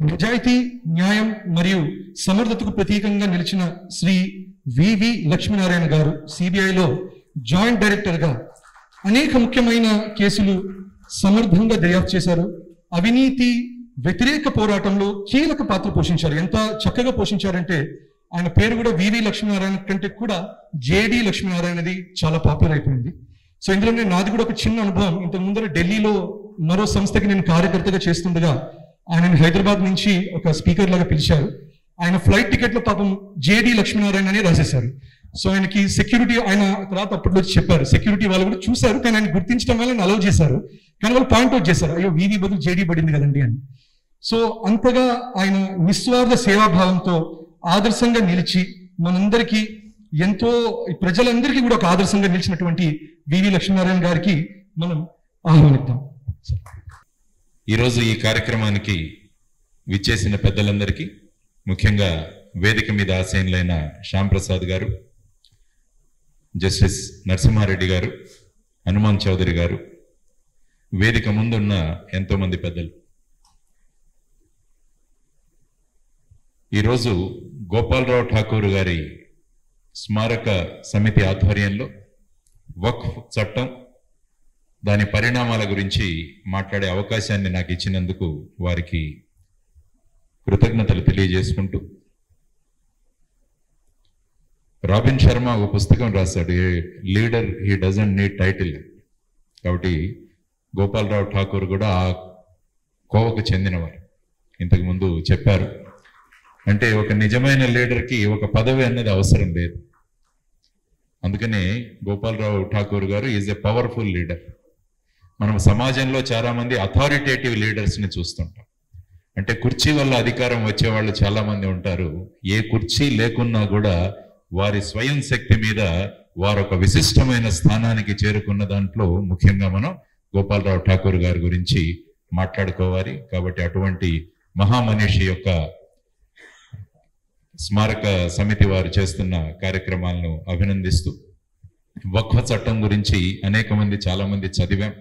నిజాయితీ, న్యాయం మరియు సమర్థతకు ప్రతీకంగా నిలిచిన శ్రీ వివి లక్ష్మీనారాయణ గారు సిబిఐలో జాయింట్ డైరెక్టర్గా అనేక ముఖ్యమైన కేసులు సమర్థంగా దర్యాప్తు చేశారు. అవినీతి వ్యతిరేక పోరాటంలో కీలక పాత్ర పోషించారు. ఎంత చక్కగా పోషించారంటే ఆయన పేరు కూడా వివి లక్ష్మీనారాయణ కంటే కూడా జేడి లక్ష్మీనారాయణది చాలా పాపులర్ అయిపోయింది. సో ఇందులో నాది కూడా ఒక చిన్న అనుభవం. ఇంతకు ముందర ఢిల్లీలో మరో సంస్థకి నేను కార్యకర్తగా చేస్తుండగా ఆయన హైదరాబాద్ నుంచి ఒక స్పీకర్ లాగా పిలిచారు. ఆయన ఫ్లైట్ టికెట్ లో పాపం జేడి లక్ష్మీనారాయణ అని రాసేశారు. సో ఆయనకి సెక్యూరిటీ, ఆయన తర్వాత అప్పట్లో చెప్పారు, సెక్యూరిటీ వాళ్ళు కూడా చూశారు, కానీ ఆయన గుర్తించడం వల్ల అలౌ చేశారు. కానీ వాళ్ళు పాయింట్అవుట్ చేశారు, అయ్యో వివి బదులు జేడి పడింది కదండి అని. సో అంతగా ఆయన నిస్వార్థ సేవాభావంతో ఆదర్శంగా నిలిచి మనందరికీ ఎంతో ప్రజలందరికీ కూడా ఒక ఆదర్శంగా నిలిచినటువంటి వివి లక్ష్మీనారాయణ గారికి మనం ఆహ్వానిద్దాం. ఈరోజు ఈ కార్యక్రమానికి విచ్చేసిన పెద్దలందరికీ, ముఖ్యంగా వేదిక మీద ఆసీనులైన శ్యాంప్రసాద్ గారు, జస్టిస్ నరసింహారెడ్డి గారు, హనుమాన్ చౌదరి గారు, వేదిక ముందున్న ఎంతో మంది పెద్దలు, ఈరోజు గోపాలరావు ఠాకూర్ గారి స్మారక సమితి ఆధ్వర్యంలో వక్ఫ్ చట్టం, దాని పరిణామాల గురించి మాట్లాడే అవకాశాన్ని నాకు ఇచ్చినందుకు వారికి కృతజ్ఞతలు తెలియజేసుకుంటూ, రాబిన్ శర్మ ఒక పుస్తకం రాశాడు, leader he doesn't need title. కాబట్టి గోపాలరావు ఠాకూర్ కూడా ఆ కోవకు చెందినవారు. ఇంతకు ముందు చెప్పారు, అంటే ఒక నిజమైన లీడర్కి ఒక పదవి అన్నది అవసరం లేదు. అందుకనే గోపాలరావు ఠాకూర్ గారు ఈజ్ ఎ పవర్ఫుల్ లీడర్. మనం సమాజంలో చాలా మంది అథారిటేటివ్ లీడర్స్ని చూస్తుంటాం. అంటే కుర్చీ వల్ల అధికారం వచ్చేవాళ్ళు చాలా మంది ఉంటారు. ఏ కుర్చీ లేకున్నా కూడా వారి స్వయం శక్తి మీద వారు ఒక విశిష్టమైన స్థానానికి చేరుకున్న దాంట్లో ముఖ్యంగా మనం గోపాలరావు ఠాకూర్ గారి గురించి మాట్లాడుకోవాలి. కాబట్టి అటువంటి మహామనిషి యొక్క స్మారక సమితి వారు చేస్తున్న కార్యక్రమాలను అభినందిస్తూ, వక్ఫ్ చట్టం గురించి అనేక మంది చాలా మంది చదివాం,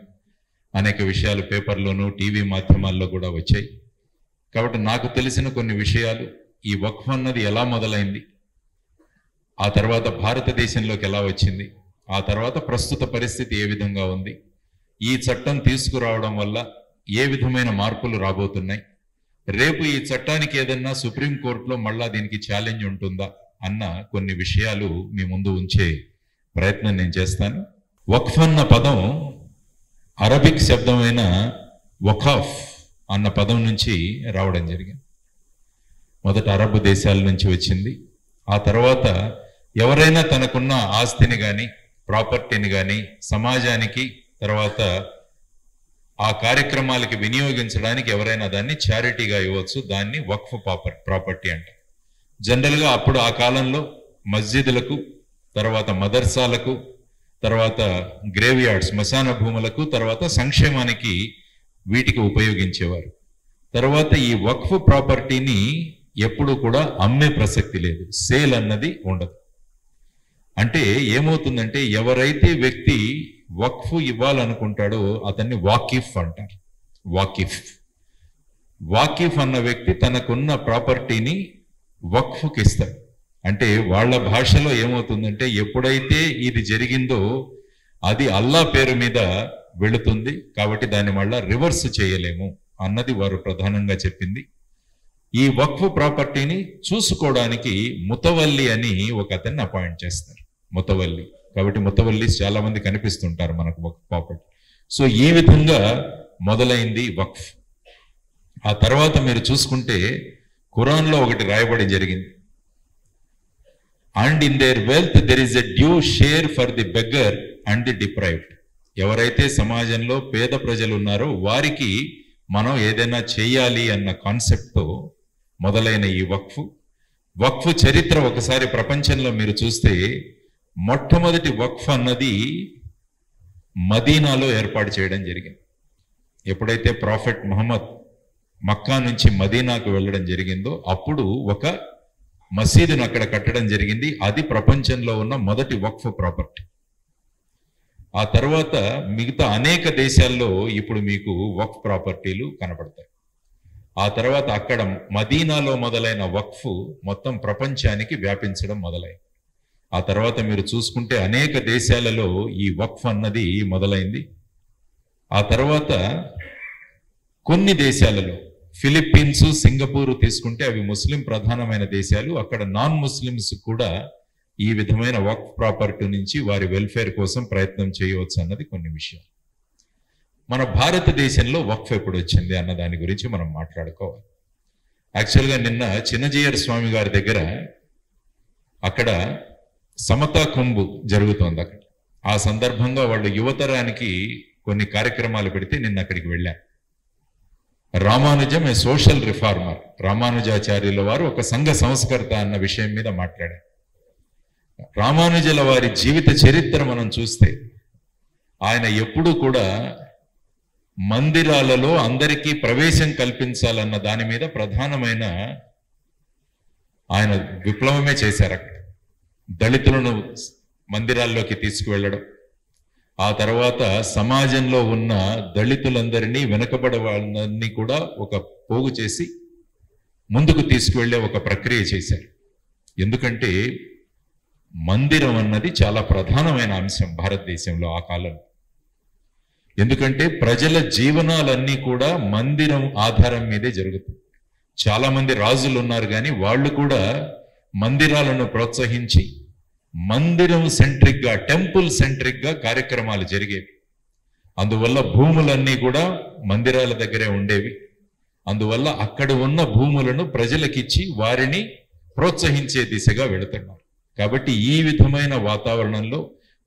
అనేక విషయాలు పేపర్లోనూ టీవీ మాధ్యమాల్లో కూడా వచ్చాయి. కాబట్టి నాకు తెలిసిన కొన్ని విషయాలు, ఈ వక్ఫ్ అన్నది ఎలా మొదలైంది, ఆ తర్వాత భారతదేశంలోకి ఎలా వచ్చింది, ఆ తర్వాత ప్రస్తుత పరిస్థితి ఏ విధంగా ఉంది, ఈ చట్టం తీసుకురావడం వల్ల ఏ విధమైన మార్పులు రాబోతున్నాయి, రేపు ఈ చట్టానికి ఏదన్నా సుప్రీంకోర్టులో మళ్ళా దీనికి ఛాలెంజ్ ఉంటుందా అన్న కొన్ని విషయాలు మీ ముందు ఉంచే ప్రయత్నం నేను చేస్తాను. వక్ఫ్ అన్న పదం అరబిక్ శబ్దమైన వఖాఫ్ అన్న పదం నుంచి రావడం జరిగింది. మొదట అరబ్ దేశాల నుంచి వచ్చింది. ఆ తర్వాత ఎవరైనా తనకున్న ఆస్తిని కానీ ప్రాపర్టీని కానీ సమాజానికి తర్వాత ఆ కార్యక్రమాలకి వినియోగించడానికి ఎవరైనా దాన్ని చారిటీగా ఇవ్వచ్చు. దాన్ని వక్ఫ్ ప్రాపర్టీ అంటారు. జనరల్గా అప్పుడు ఆ కాలంలో మస్జిదులకు, తర్వాత మదర్సాలకు, తర్వాత గ్రేవ్ యార్డ్స్ శ్మశాన భూములకు, తర్వాత సంక్షేమానికి వీటికి ఉపయోగించేవారు. తర్వాత ఈ వక్ఫ్ ప్రాపర్టీని ఎప్పుడు కూడా అమ్మే ప్రసక్తి లేదు, సేల్ అన్నది ఉండదు. అంటే ఏమవుతుందంటే ఎవరైతే వ్యక్తి వక్ఫ్ ఇవ్వాలనుకుంటాడో అతన్ని వాకిఫ్ అంటారు. వాకిఫ్ అన్న వ్యక్తి తనకున్న ప్రాపర్టీని వక్ఫ్కి ఇస్తాడు. అంటే వాళ్ళ భాషలో ఏమవుతుందంటే ఎప్పుడైతే ఇది జరిగిందో అది అల్లా పేరు మీద వెళుతుంది, కాబట్టి దాన్ని మళ్ళా రివర్స్ చేయలేము అన్నది వారు ప్రధానంగా చెప్పింది. ఈ వక్ఫ్ ప్రాపర్టీని చూసుకోవడానికి ముతవల్లి అని ఒక అతన్ని అపాయింట్ చేస్తారు. ముతవల్లి, కాబట్టి ముతవల్లి చాలా మంది కనిపిస్తుంటారు మనకు వక్ఫ్ ప్రాపర్టీ. సో ఈ విధంగా మొదలైంది వక్ఫ్. ఆ తర్వాత మీరు చూసుకుంటే ఖురాన్లో ఒకటి రాయబడి జరిగింది, and in there wealth there is a due share for the beggar and the deprived. ఎవరైతే సమాజంలో పేద ప్రజలు ఉన్నారో వారికి మనం ఏదైనా చేయాలి అన్న కాన్సెప్ట్తో మొదలైన ఈ వక్ఫ్ చరిత్ర ఒకసారి ప్రపంచంలో మీరు చూస్తే మొట్టమొదటి వక్ఫ్ అన్నది మదీనాలో ఏర్పాటు చేయడం జరిగింది. ఎప్పుడైతే ప్రాఫెట్ ముహమ్మద్ మక్కా నుంచి మదీనాకు వెళ్ళడం జరిగిందో అప్పుడు ఒక మసీదును అక్కడ కట్టడం జరిగింది. అది ప్రపంచంలో ఉన్న మొదటి వక్ఫ్ ప్రాపర్టీ. ఆ తర్వాత మిగతా అనేక దేశాల్లో ఇప్పుడు మీకు వక్ఫ్ ప్రాపర్టీలు కనపడతాయి. ఆ తర్వాత అక్కడ మదీనాలో మొదలైన వక్ఫ్ మొత్తం ప్రపంచానికి వ్యాపించడం మొదలైంది. ఆ తర్వాత మీరు చూసుకుంటే అనేక దేశాలలో ఈ వక్ఫ్ అన్నది మొదలైంది. ఆ తర్వాత కొన్ని దేశాలలో ఫిలిప్పీన్స్, సింగపూర్ తీసుకుంటే అవి ముస్లిం ప్రధానమైన దేశాలు. అక్కడ నాన్ ముస్లిమ్స్ కూడా ఈ విధమైన వక్ఫ్ ప్రాపర్టీ నుంచి వారి వెల్ఫేర్ కోసం ప్రయత్నం చేయవచ్చు అన్నది కొన్ని విషయాలు. మన భారతదేశంలో వక్ఫ్ ఎప్పుడు వచ్చింది అన్న దాని గురించి మనం మాట్లాడుకోవాలి. యాక్చువల్గా నిన్న చిన్నజీయర్ స్వామి గారి దగ్గర అక్కడ సమతా కుంభు జరుగుతోంది. అక్కడ ఆ సందర్భంగా వాళ్ళు యువతరానికి కొన్ని కార్యక్రమాలు పెడితే నిన్న అక్కడికి వెళ్ళాను. రామానుజం ఏ సోషల్ రిఫార్మర్, రామానుజాచార్యుల వారు ఒక సంఘ సంస్కర్త అన్న విషయం మీద మాట్లాడారు. రామానుజుల వారి జీవిత చరిత్ర మనం చూస్తే ఆయన ఎప్పుడూ కూడా మందిరాలలో అందరికీ ప్రవేశం కల్పించాలన్న దాని మీద ప్రధానమైన ఆయన విప్లవమే చేశారు. అక్కడ దళితులను మందిరాల్లోకి తీసుకువెళ్ళడం, ఆ తర్వాత సమాజంలో ఉన్న దళితులందరినీ, వెనుకబడే వాళ్ళని కూడా ఒక పోగు చేసి ముందుకు తీసుకువెళ్ళే ఒక ప్రక్రియ చేశారు. ఎందుకంటే మందిరం అన్నది చాలా ప్రధానమైన అంశం భారతదేశంలో ఆ కాలంలో. ఎందుకంటే ప్రజల జీవనాలన్నీ కూడా మందిరం ఆధారం మీదే జరుగుతుంది. చాలా మంది రాజులు ఉన్నారు, కానీ వాళ్ళు కూడా మందిరాలను ప్రోత్సహించి మందిరం సెంట్రిక్ గా, టెంపుల్ సెంట్రిక్ గా కార్యక్రమాలు జరిగేవి. అందువల్ల భూములన్నీ కూడా మందిరాల దగ్గరే ఉండేవి. అందువల్ల అక్కడ ఉన్న భూములను ప్రజలకిచ్చి వారిని ప్రోత్సహించే దిశగా వెళుతున్నారు. కాబట్టి ఈ విధమైన వాతావరణంలో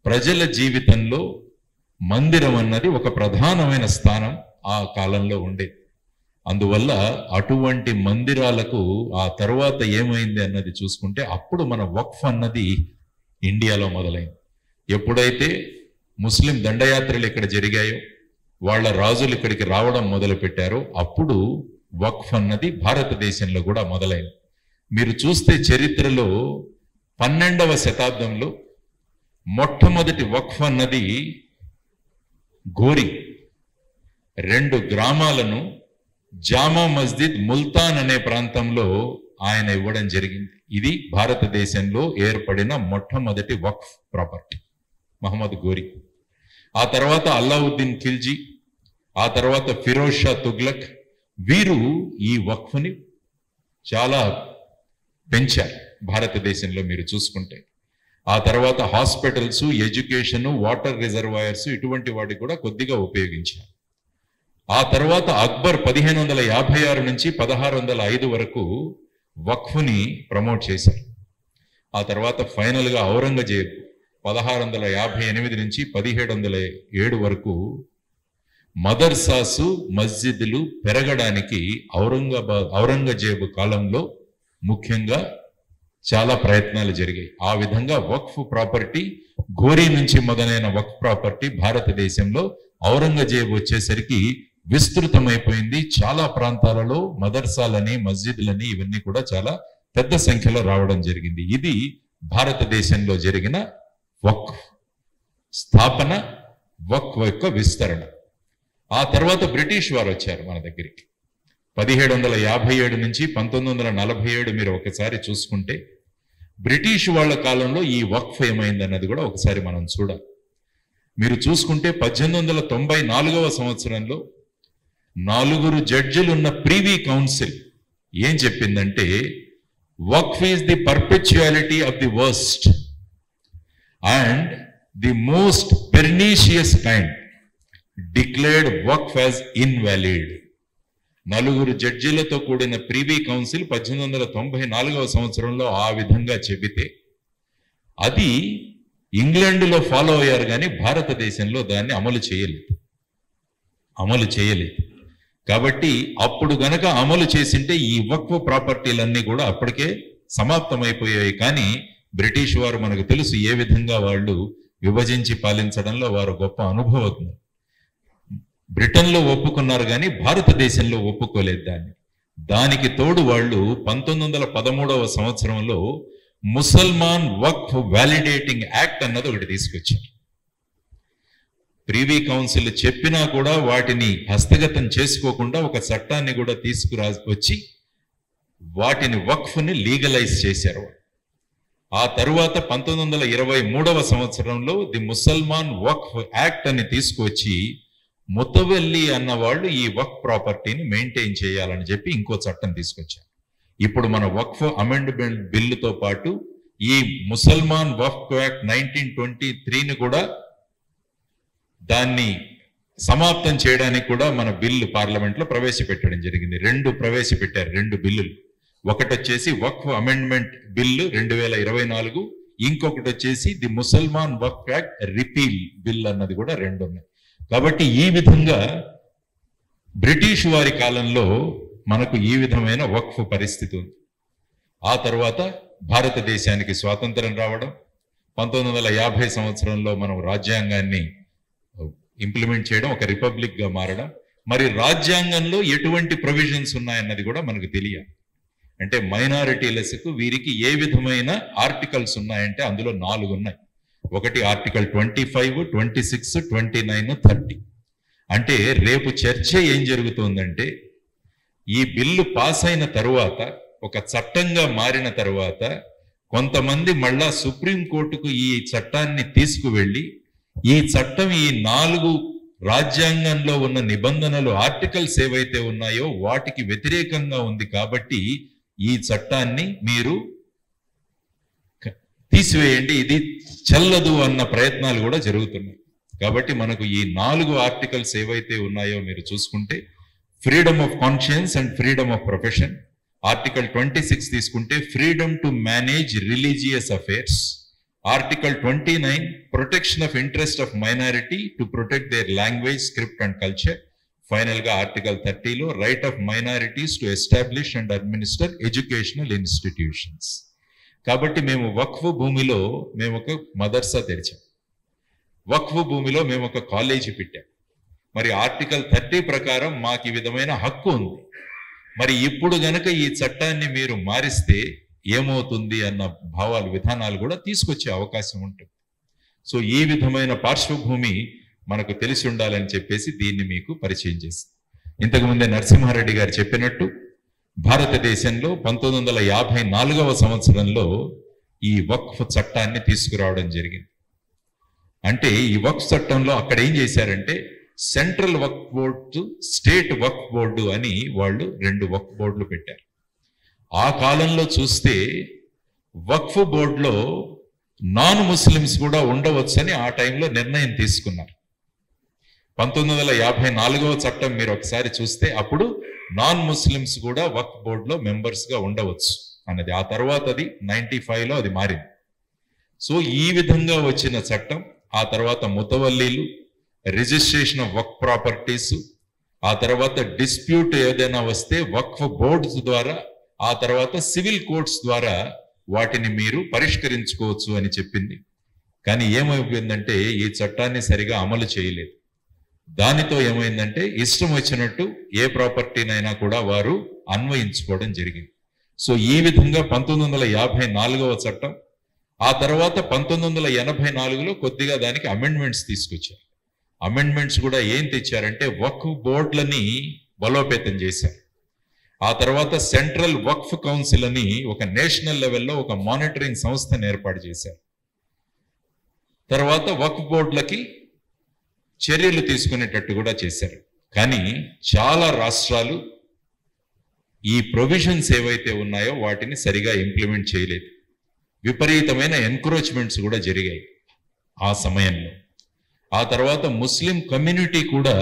ప్రజల జీవితంలో మందిరం అన్నది ఒక ప్రధానమైన స్థానం ఆ కాలంలో ఉండేది. అందువల్ల అటువంటి మందిరాలకు ఆ తర్వాత ఏమైంది అన్నది చూసుకుంటే అప్పుడు మన వక్ఫ్ అన్నది ఇండియాలో మొదలైంది. ఎప్పుడైతే ముస్లిం దండయాత్రలు ఇక్కడ జరిగాయో, వాళ్ళ రాజులు ఇక్కడికి రావడం మొదలు పెట్టారో, అప్పుడు వక్ఫ్ అన్నది భారతదేశంలో కూడా మొదలైంది. మీరు చూస్తే చరిత్రలో 12వ శతాబ్దంలో మొట్టమొదటి వక్ఫ్ అన్నది ఘోరీ 2 గ్రామాలను జామా మస్జిద్ ముల్తాన్ అనే ప్రాంతంలో ఆయన ఇవ్వడం జరిగింది. ఇది భారతదేశంలో ఏర్పడిన మొట్టమొదటి వక్ఫ్ ప్రాపర్టీ, మహమ్మద్ ఘోరీ. ఆ తర్వాత అల్లావుద్దీన్ ఖిల్జీ, ఆ తర్వాత ఫిరోజ్ షా తుగ్లక్, వీరు ఈ వక్ఫ్ని చాలా పెంచారు భారతదేశంలో మీరు చూసుకుంటే. ఆ తర్వాత హాస్పిటల్స్, ఎడ్యుకేషన్, వాటర్ రిజర్వాయర్స్ ఇటువంటి వాటికి కూడా కొద్దిగా ఉపయోగించారు. ఆ తర్వాత అక్బర్ 1556 నుంచి 1605 వరకు వక్ఫ్ని ప్రమోట్ చేశారు. ఆ తర్వాత ఫైనల్ గా ఔరంగజేబ్ 1658 నుంచి 1707 వరకు మదర్సాసు, మస్జిద్లు పెరగడానికి ఔరంగజేబు కాలంలో ముఖ్యంగా చాలా ప్రయత్నాలు జరిగాయి. ఆ విధంగా వక్ఫ్ ప్రాపర్టీ, ఘోరీ నుంచి మొదలైన వక్ఫ్ ప్రాపర్టీ భారతదేశంలో ఔరంగజేబు వచ్చేసరికి విస్తృతమైపోయింది. చాలా ప్రాంతాలలో మదర్సాలని, మస్జిద్లని ఇవన్నీ కూడా చాలా పెద్ద సంఖ్యలో రావడం జరిగింది. ఇది భారతదేశంలో జరిగిన వక్ఫ్ స్థాపన, వక్ఫ్ యొక్క విస్తరణ. ఆ తర్వాత బ్రిటిష్ వారు వచ్చారు మన దగ్గరికి. 1757 నుంచి 1947 మీరు ఒకసారి చూసుకుంటే బ్రిటిష్ వాళ్ళ కాలంలో ఈ వక్ఫ్ ఏమైందన్నది కూడా ఒకసారి మనం చూడాలి. మీరు చూసుకుంటే 1894వ సంవత్సరంలో 4 జడ్జిలున్న ప్రీవీ కౌన్సిల్ ఏం చెప్పిందంటే, waqf is the perpetuality of the worst and the most pernicious kind, declared waqf as invalid. 4 జడ్జీలతో కూడిన ప్రీవీ కౌన్సిల్ 1894వ సంవత్సరంలో ఆ విధంగా చెబితే అది ఇంగ్లాండ్లో ఫాలో అయ్యారు, కానీ భారతదేశంలో దాన్ని అమలు చేయలేదు. కాబట్టి అప్పుడు గనక అమలు చేసింటే ఈ వక్ఫ్ ప్రాపర్టీలన్నీ కూడా అప్పటికే సమాప్తమైపోయాయి. కానీ బ్రిటిష్ వారు మనకు తెలుసు ఏ విధంగా వాళ్ళు విభజించి పాలించడంలో వారు గొప్ప అనుభవజ్ఞులు. బ్రిటన్లో ఒప్పుకున్నారు, కానీ భారతదేశంలో ఒప్పుకోలేదు దానికి తోడు వాళ్ళు 1913వ సంవత్సరంలో ముసల్మాన్ వక్ఫ్ వ్యాలిడేటింగ్ యాక్ట్ అన్నది ఒకటి తీసుకొచ్చారు. ప్రీవీ కౌన్సిల్ చెప్పినా కూడా వాటిని హస్తగతం చేసుకోకుండా ఒక చట్టాన్ని కూడా వచ్చి వాటిని వక్ఫ్ని లీగలైజ్ చేశారు. ఆ తరువాత 1923వ సంవత్సరంలో ది ముసల్మాన్ వక్ఫ్ యాక్ట్ అని తీసుకొచ్చి ముతవల్లి అన్న వాళ్ళు ఈ వక్ఫ్ ప్రాపర్టీని మెయింటైన్ చేయాలని చెప్పి ఇంకో చట్టం తీసుకొచ్చారు. ఇప్పుడు మన వక్ఫ్ అమెండ్మెంట్ బిల్లుతో పాటు ఈ ముసల్మాన్ వక్ఫ్ యాక్ట్ 1923ని కూడా దాన్ని సమాప్తం చేయడానికి కూడా మన బిల్లు పార్లమెంట్ లో ప్రవేశపెట్టడం జరిగింది. ప్రవేశపెట్టారు 2 బిల్లులు. ఒకటి వచ్చేసి వక్ఫ్ అమెండ్మెంట్ బిల్లు 2024, ఇంకొకటి వచ్చేసి the Mussalman waqf act repeal bill అన్నది కూడా 2 ఉన్నాయి. కాబట్టి ఈ విధంగా బ్రిటిష్ వారి కాలంలో మనకు ఈ విధమైన వక్ఫ్ పరిస్థితి ఉంది. ఆ తర్వాత భారతదేశానికి స్వాతంత్రం రావడం, 1950 సంవత్సరంలో మనం రాజ్యాంగాన్ని ఇంప్లిమెంట్ చేయడం, ఒక రిపబ్లిక్ గా మారడం. మరి రాజ్యాంగంలో ఎటువంటి ప్రొవిజన్స్ ఉన్నాయన్నది కూడా మనకు తెలియాలి. అంటే మైనారిటీలకు వీరికి ఏ విధమైన ఆర్టికల్స్ ఉన్నాయంటే అందులో 4 ఉన్నాయి. ఒకటి ఆర్టికల్ 25, 26, 29, 30. అంటే రేపు చర్చ ఏం జరుగుతుందంటే ఈ బిల్లు పాస్ అయిన తరువాత, ఒక చట్టంగా మారిన తరువాత కొంతమంది మళ్ళా సుప్రీంకోర్టుకు ఈ చట్టాన్ని తీసుకువెళ్ళి ఈ చట్టం ఈ 4 రాజ్యాంగంలో ఉన్న నిబంధనలు ఆర్టికల్స్ ఏవైతే ఉన్నాయో వాటికి వ్యతిరేకంగా ఉంది కాబట్టి ఈ చట్టాన్ని మీరు తీసివేయండి, ఇది చెల్లదు అన్న ప్రయత్నాలు కూడా జరుగుతున్నాయి. కాబట్టి మనకు ఈ 4 ఆర్టికల్స్ ఏవైతే ఉన్నాయో మీరు చూసుకుంటే freedom of conscience and freedom of profession. Article 26 తీసుకుంటే freedom to manage religious affairs. Article 29 protection of interest of minority to protect their language, script and culture. Final గా ఆర్టికల్ 30లో right of minorities to establish and administer educational institutions. కాబట్టి మేము వక్ఫ్ భూమిలో మేము ఒక మదర్సా తెరిచాం, వక్ఫ్ భూమిలో మేము ఒక కాలేజీ పెట్టాం. మరి ఆర్టికల్ 30 ప్రకారం మాకు ఈ విధమైన హక్కు ఉంది. మరి ఇప్పుడు గనక ఈ చట్టాన్ని మీరు మారిస్తే ఏమవుతుంది అన్న భావాలు, విధానాలు కూడా తీసుకొచ్చే అవకాశం ఉంటుంది. సో ఈ విధమైన పార్శ్వభూమి మనకు తెలిసి ఉండాలని చెప్పేసి దీన్ని మీకు పరిచయం చేసి, ఇంతకుముందే నరసింహారెడ్డి గారు చెప్పినట్టు భారతదేశంలో 1954వ సంవత్సరంలో ఈ వక్ఫ్ చట్టాన్ని తీసుకురావడం జరిగింది. అంటే ఈ వక్ఫ్ చట్టంలో అక్కడ ఏం చేశారంటే సెంట్రల్ వక్ఫ్ బోర్డు, స్టేట్ వక్ఫ్ బోర్డు అని వాళ్ళు 2 వక్ఫ్ బోర్డులు పెట్టారు. ఆ కాలంలో చూస్తే వక్ఫ్ బోర్డులో నాన్ ముస్లిమ్స్ కూడా ఉండవచ్చని ఆ టైంలో నిర్ణయం తీసుకున్నారు. 1954వ చట్టం మీరు ఒకసారి చూస్తే అప్పుడు నాన్ ముస్లిమ్స్ కూడా వక్ఫ్ బోర్డులో మెంబర్స్ గా ఉండవచ్చు అన్నది. ఆ తర్వాత అది 95లో అది మారింది. సో ఈ విధంగా వచ్చిన చట్టం, ఆ తర్వాత ముతవల్లీలు, రిజిస్ట్రేషన్ ఆఫ్ వక్ఫ్ ప్రాపర్టీస్, ఆ తర్వాత డిస్ప్యూట్ ఏదైనా వస్తే వక్ఫ్ బోర్డ్స్ ద్వారా, ఆ తర్వాత సివిల్ కోర్ట్స్ ద్వారా వాటిని మీరు పరిష్కరించుకోవచ్చు అని చెప్పింది. కానీ ఏమైపోయిందంటే ఈ చట్టాన్ని సరిగా అమలు చేయలేదు. దానితో ఏమైందంటే ఇష్టం వచ్చినట్టు ఏ ప్రాపర్టీనైనా కూడా వారు అన్వయించుకోవడం జరిగింది. సో ఈ విధంగా 1954వ చట్టం, ఆ తర్వాత 1984లో కొద్దిగా దానికి అమెండ్మెంట్స్ తీసుకొచ్చారు. అమెండ్మెంట్స్ కూడా ఏం తెచ్చారంటే వక్ఫ్ బోర్డులని బలోపేతం చేశారు. ఆ తర్వాత సెంట్రల్ వక్ఫ్ కౌన్సిల్ అని ఒక నేషనల్ లెవెల్లో ఒక మానిటరింగ్ సంస్థను ఏర్పాటు చేశారు. తర్వాత వక్ఫ్ బోర్డులకి చర్యలు తీసుకునేటట్టు కూడా చేశారు. కానీ చాలా రాష్ట్రాలు ఈ ప్రొవిజన్స్ ఏవైతే ఉన్నాయో వాటిని సరిగా ఇంప్లిమెంట్ చేయలేదు. విపరీతమైన ఎన్క్రోచ్మెంట్స్ కూడా జరిగాయి ఆ సమయంలో. ఆ తర్వాత ముస్లిం కమ్యూనిటీ కూడా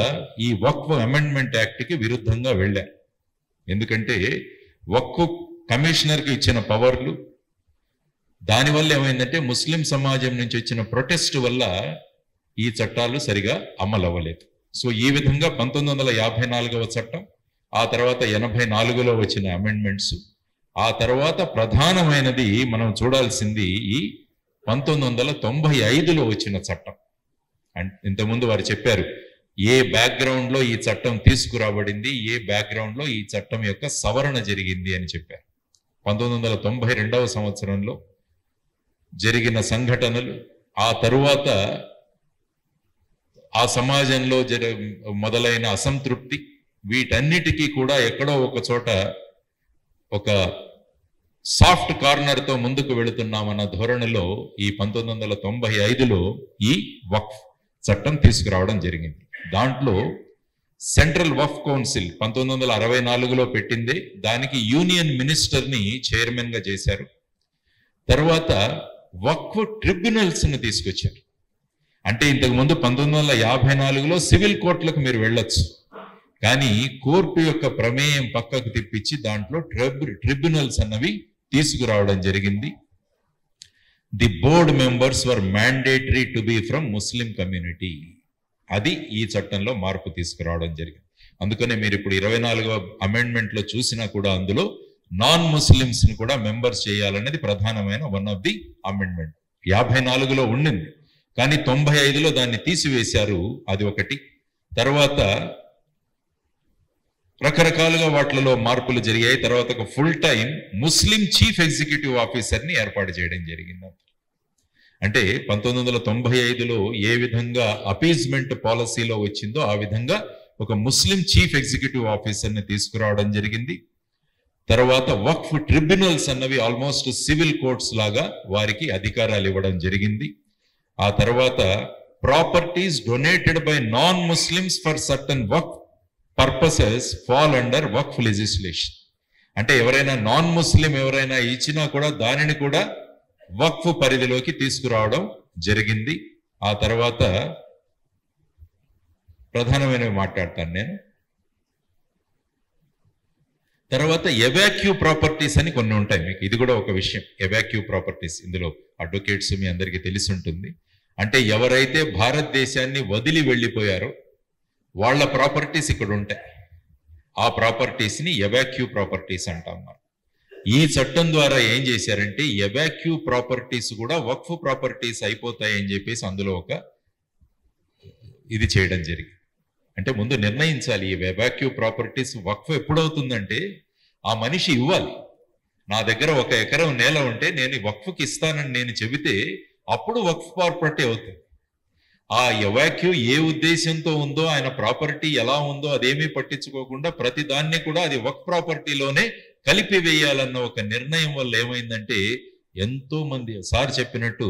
ఈ వక్ఫ్ అమెండ్మెంట్ యాక్ట్కి విరుద్ధంగా వెళ్ళారు. ఎందుకంటే వక్ఫ్ కమిషనర్కి ఇచ్చిన పవర్లు, దానివల్ల ఏమైందంటే ముస్లిం సమాజం నుంచి వచ్చిన ప్రొటెస్ట్ వల్ల ఈ చట్టాలు సరిగా అమలు అవ్వలేదు. సో ఈ విధంగా 1954వ చట్టం, ఆ తర్వాత 84లో వచ్చిన అమెండ్మెంట్స్, ఆ తర్వాత ప్రధానమైనది మనం చూడాల్సింది ఈ 1995లో వచ్చిన చట్టం. ఇంతకుముందు వారు చెప్పారు ఏ బ్యాక్గ్రౌండ్ లో ఈ చట్టం తీసుకురాబడింది, ఏ బ్యాక్గ్రౌండ్ లో ఈ చట్టం యొక్క సవరణ జరిగింది అని చెప్పారు. 1992వ సంవత్సరంలో జరిగిన సంఘటనలు, ఆ తరువాత ఆ సమాజంలో మొదలైన అసంతృప్తి, వీటన్నిటికీ కూడా ఎక్కడో ఒక చోట ఒక సాఫ్ట్ కార్నర్తో ముందుకు వెళుతున్నామన్న ధోరణిలో ఈ 1995లో ఈ వక్ఫ్ చట్టం తీసుకురావడం జరిగింది. దాంట్లో సెంట్రల్ వక్ఫ్ కౌన్సిల్ 1964లో పెట్టింది, దానికి యూనియన్ మినిస్టర్ని చైర్మన్ గా చేశారు. తర్వాత వక్ఫ్ ట్రిబ్యునల్స్ ని తీసుకొచ్చారు. అంటే ఇంతకు ముందు 1954లో సివిల్ కోర్టులకు మీరు వెళ్ళొచ్చు, కానీ కోర్టు యొక్క ప్రమేయం పక్కకు తిప్పించి దాంట్లో ట్రిబ్యునల్స్ అన్నవి తీసుకురావడం జరిగింది. The board members were mandatory to be from Muslim community. అది ఈ చట్టంలో మార్పు తీసుకురావడం జరిగింది. అందుకనే మీరు ఇప్పుడు 24వ అమెండ్మెంట్ లో చూసినా కూడా అందులో నాన్ ముస్లిమ్స్ ని కూడా మెంబర్స్ చేయాలనేది ప్రధానమైన వన్ ఆఫ్ ది అమెండ్మెంట్. 54లో ఉండింది, కానీ 95లో దాన్ని తీసివేశారు. అది ఒకటి. తర్వాత రకరకాలుగా వాటిలో మార్పులు జరిగాయి. తర్వాత ఒక ఫుల్ టైం ముస్లిం చీఫ్ ఎగ్జిక్యూటివ్ ఆఫీసర్ని ఏర్పాటు చేయడం జరిగింది. అంటే 1995లో ఏ విధంగా అపీజ్మెంట్ పాలసీలో వచ్చిందో ఆ విధంగా ఒక ముస్లిం చీఫ్ ఎగ్జిక్యూటివ్ ఆఫీసర్ని తీసుకురావడం జరిగింది. తర్వాత వక్ఫ్ ట్రిబ్యునల్స్ అన్నవి ఆల్మోస్ట్ సివిల్ కోర్ట్స్ లాగా వారికి అధికారాలు ఇవ్వడం జరిగింది. ఆ తర్వాత properties donated by non Muslims for certain Waqf purposes fall under Waqf legislation. అంటే ఎవరైనా నాన్ ముస్లిం ఎవరైనా ఇచ్చినా కూడా దానిని కూడా వక్ఫ్ పరిధిలోకి తీసుకురావడం జరిగింది. ఆ తర్వాత ప్రధానమైనవి మాట్లాడతాను నేను. తర్వాత ఎవాక్యూ ప్రాపర్టీస్ అని కొన్ని ఉంటాయి. మీకు ఇది కూడా ఒక విషయం. ఎవాక్యూ ప్రాపర్టీస్, ఇందులో అడ్వకేట్స్ మీ అందరికీ తెలిసి ఉంటుంది. అంటే ఎవరైతే భారతదేశాన్ని వదిలి వెళ్ళిపోయారో వాళ్ళ ప్రాపర్టీస్ ఇక్కడ ఉంటాయి. ఆ ప్రాపర్టీస్ ని ఎవాక్యూ ప్రాపర్టీస్ అంటాం. ఈ చట్టం ద్వారా ఏం చేశారంటే ఎవాక్యూ ప్రాపర్టీస్ కూడా వక్ఫ్ ప్రాపర్టీస్ అయిపోతాయని చెప్పేసి అందులో ఒక ఇది చేయడం జరిగింది. అంటే ముందు నిర్ణయించాలి ఈ ఎవాక్యూ ప్రాపర్టీస్ వక్ఫ్ ఎప్పుడవుతుందంటే ఆ మనిషి ఇవ్వాలి. నా దగ్గర 1 ఎకరం నేల ఉంటే నేను వక్ఫ్కి ఇస్తానని నేను చెబితే అప్పుడు వక్ఫ్ ప్రాపర్టీ అవుతుంది. ఆ ఎవాక్యూ ఏ ఉద్దేశంతో ఉందో, ఆయన ప్రాపర్టీ ఎలా ఉందో అదేమీ పట్టించుకోకుండా ప్రతి దాన్ని కూడా అది వక్ఫ్ ప్రాపర్టీలోనే కలిపి వేయాలన్న ఒక నిర్ణయం వల్ల ఏమైందంటే ఎంతో మంది సార్ చెప్పినట్టు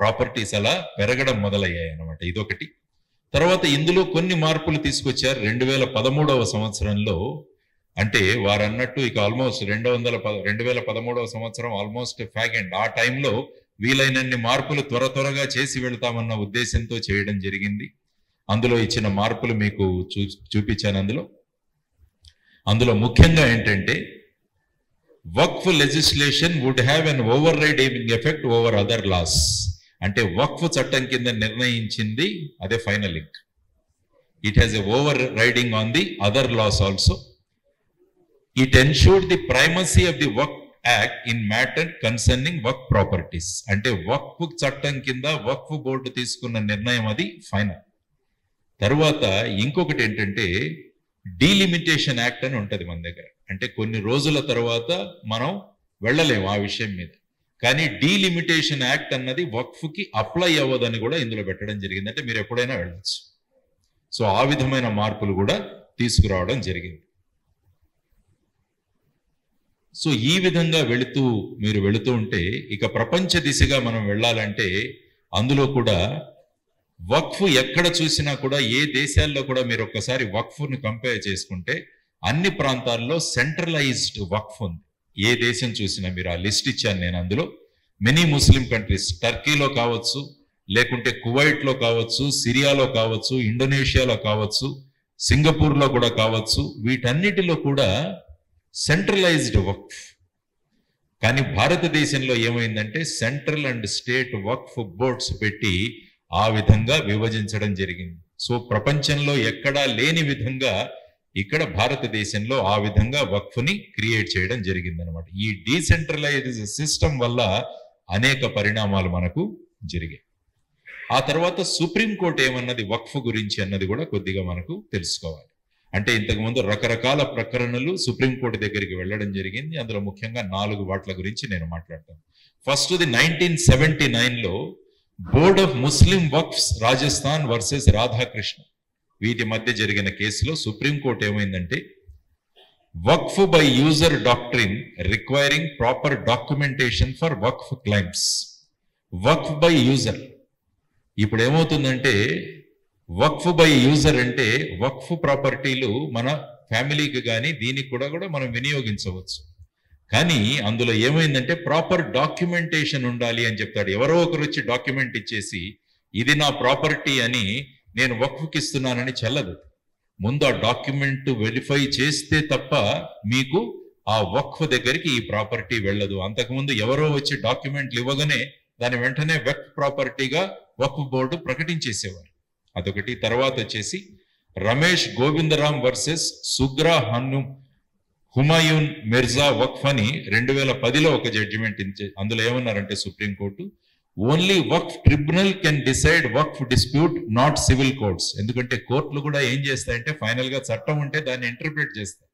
ప్రాపర్టీస్ అలా పెరగడం మొదలయ్యాయి అన్నమాట. ఇదొకటి. తర్వాత ఇందులో కొన్ని మార్పులు తీసుకొచ్చారు 2013వ సంవత్సరంలో. అంటే వారు అన్నట్టు ఇక ఆల్మోస్ట్ 2013వ సంవత్సరం ఆల్మోస్ట్ ఫ్యాగ్ అండ్ ఆ టైంలో వీలైనన్ని మార్పులు త్వరగా చేసి వెళ్తామన్న ఉద్దేశంతో చేయడం జరిగింది. అందులో ఇచ్చిన మార్పులు మీకు చూపించాను. అందులో ముఖ్యంగా ఏంటంటే waqf legislation would have an overriding effect over other laws. అంటే వక్ఫ్ చట్టం కింద నిర్ణయించింది అదే final link. It has a overriding on the other laws also. It ensured the primacy of the waqf act in matter concerning waqf properties. అంటే వక్ఫ్ చట్టం కింద వక్ఫ్ board తీసుకున్న నిర్ణయం అది ఫైనల్. తరువాత ఇంకొకటి ఏంటంటే డీలిమిటేషన్ యాక్ట్ అని ఉంటుంది మన దగ్గర. అంటే కొన్ని రోజుల తర్వాత మనం వెళ్ళలేము ఆ విషయం మీద, కానీ డీలిమిటేషన్ యాక్ట్ అన్నది వక్ఫ్కి అప్లై అవ్వదని కూడా ఇందులో పెట్టడం జరిగింది. అంటే మీరు ఎప్పుడైనా వెళ్ళచ్చు. సో ఆ విధమైన మార్పులు కూడా తీసుకురావడం జరిగింది. సో ఈ విధంగా మీరు వెళుతూ ఉంటే ఇక ప్రపంచ దిశగా మనం వెళ్ళాలంటే అందులో కూడా వక్ఫ్ ఎక్కడ చూసినా కూడా ఏ దేశాల్లో కూడా మీరు ఒక్కసారి వక్ఫ్ని కంపేర్ చేసుకుంటే అన్ని ప్రాంతాల్లో సెంట్రలైజ్డ్ వక్ఫ్ ఉంది. ఏ దేశం చూసినా మీరు ఆ లిస్ట్ ఇచ్చాను నేను. అందులో మెనీ ముస్లిం కంట్రీస్, టర్కీలో కావచ్చు, లేకుంటే కువైట్లో కావచ్చు, సిరియాలో కావచ్చు, ఇండోనేషియాలో కావచ్చు, సింగపూర్లో కూడా కావచ్చు, వీటన్నిటిలో కూడా సెంట్రలైజ్డ్ వక్ఫ్. కానీ భారతదేశంలో ఏమైందంటే central and state Waqf boards పెట్టి ఆ విధంగా విభజించడం జరిగింది. సో ప్రపంచంలో ఎక్కడా లేని విధంగా ఇక్కడ భారతదేశంలో ఆ విధంగా వక్ఫ్ని క్రియేట్ చేయడం జరిగింది అనమాట. ఈ డీసెంట్రలైజ్డ్ సిస్టమ్ వల్ల అనేక పరిణామాలు మనకు జరిగాయి. ఆ తర్వాత సుప్రీంకోర్టు ఏమన్నది వక్ఫ్ గురించి అన్నది కూడా కొద్దిగా మనకు తెలుసుకోవాలి. అంటే ఇంతకుముందు రకరకాల ప్రకరణలు సుప్రీంకోర్టు దగ్గరికి వెళ్ళడం జరిగింది. అందులో ముఖ్యంగా 4 వాట్ల గురించి నేను మాట్లాడతాను. ఫస్ట్ ది 1979లో board of Muslim waqfs Rajasthan versus Radhakrishna, వీటి మధ్య జరిగిన కేసులో సుప్రీంకోర్టు ఏమైందంటే, waqf by user doctrine requiring proper documentation for waqf claims. Waqf by user, ఇప్పుడు ఏమవుతుందంటే వక్ఫ్ బై యూజర్ అంటే వక్ఫ్ ప్రాపర్టీలు మన ఫ్యామిలీకి కానీ దీనికి కూడా మనం వినియోగించవచ్చు. కానీ అందులో ఏమైందంటే ప్రాపర్ డాక్యుమెంటేషన్ ఉండాలి అని చెప్తాడు. ఎవరో ఒకరు వచ్చి డాక్యుమెంట్ ఇచ్చేసి ఇది నా ప్రాపర్టీ అని నేను వక్ఫ్కి ఇస్తున్నానని చెల్లదు. ముందు ఆ డాక్యుమెంట్ వెరిఫై చేస్తే తప్ప మీకు ఆ వక్ఫ్ దగ్గరికి ఈ ప్రాపర్టీ వెళ్ళదు. అంతకుముందు ఎవరో వచ్చి డాక్యుమెంట్లు ఇవ్వగానే దాని వెంటనే వక్ఫ్ ప్రాపర్టీగా వక్ఫ్ బోర్డు ప్రకటించేసేవారు. అదొకటి. తర్వాత వచ్చేసి రమేష్ గోవిందరాం వర్సెస్ సుగ్రా హుమాయూన్ మిర్జా వక్ఫ్ అని 2010లో ఒక జడ్జిమెంట్ అందులో ఏమన్నారంటే supreme court, only Waqf tribunal can decide Waqf dispute, not civil courts. ఎందుకంటే కోర్టులు కూడా ఏం చేస్తాయంటే ఫైనల్ గా చట్టం ఉంటే దాన్ని ఇంటర్ప్రిట్ చేస్తాయి.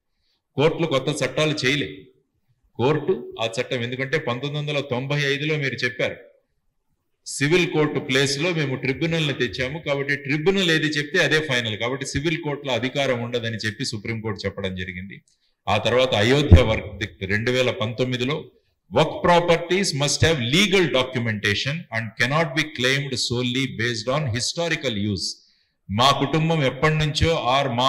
కోర్టులు కొత్త చట్టాలు చేయలేవు. కోర్టు ఆ చట్టం, ఎందుకంటే 1995లో మీరు చెప్పారు సివిల్ కోర్టు ప్లేస్ లో మేము ట్రిబ్యునల్ ని తెచ్చాము, కాబట్టి ట్రిబ్యునల్ ఏది చెప్తే అదే ఫైనల్, కాబట్టి సివిల్ కోర్టులో అధికారం ఉండదని చెప్పి సుప్రీంకోర్టు చెప్పడం జరిగింది. ఆ తర్వాత అయోధ్య వర్డిక్ట్ 2019లో waqf properties must have legal documentation and cannot be claimed solely based on historical use. మా కుటుంబం ఎప్పటి నుంచో మా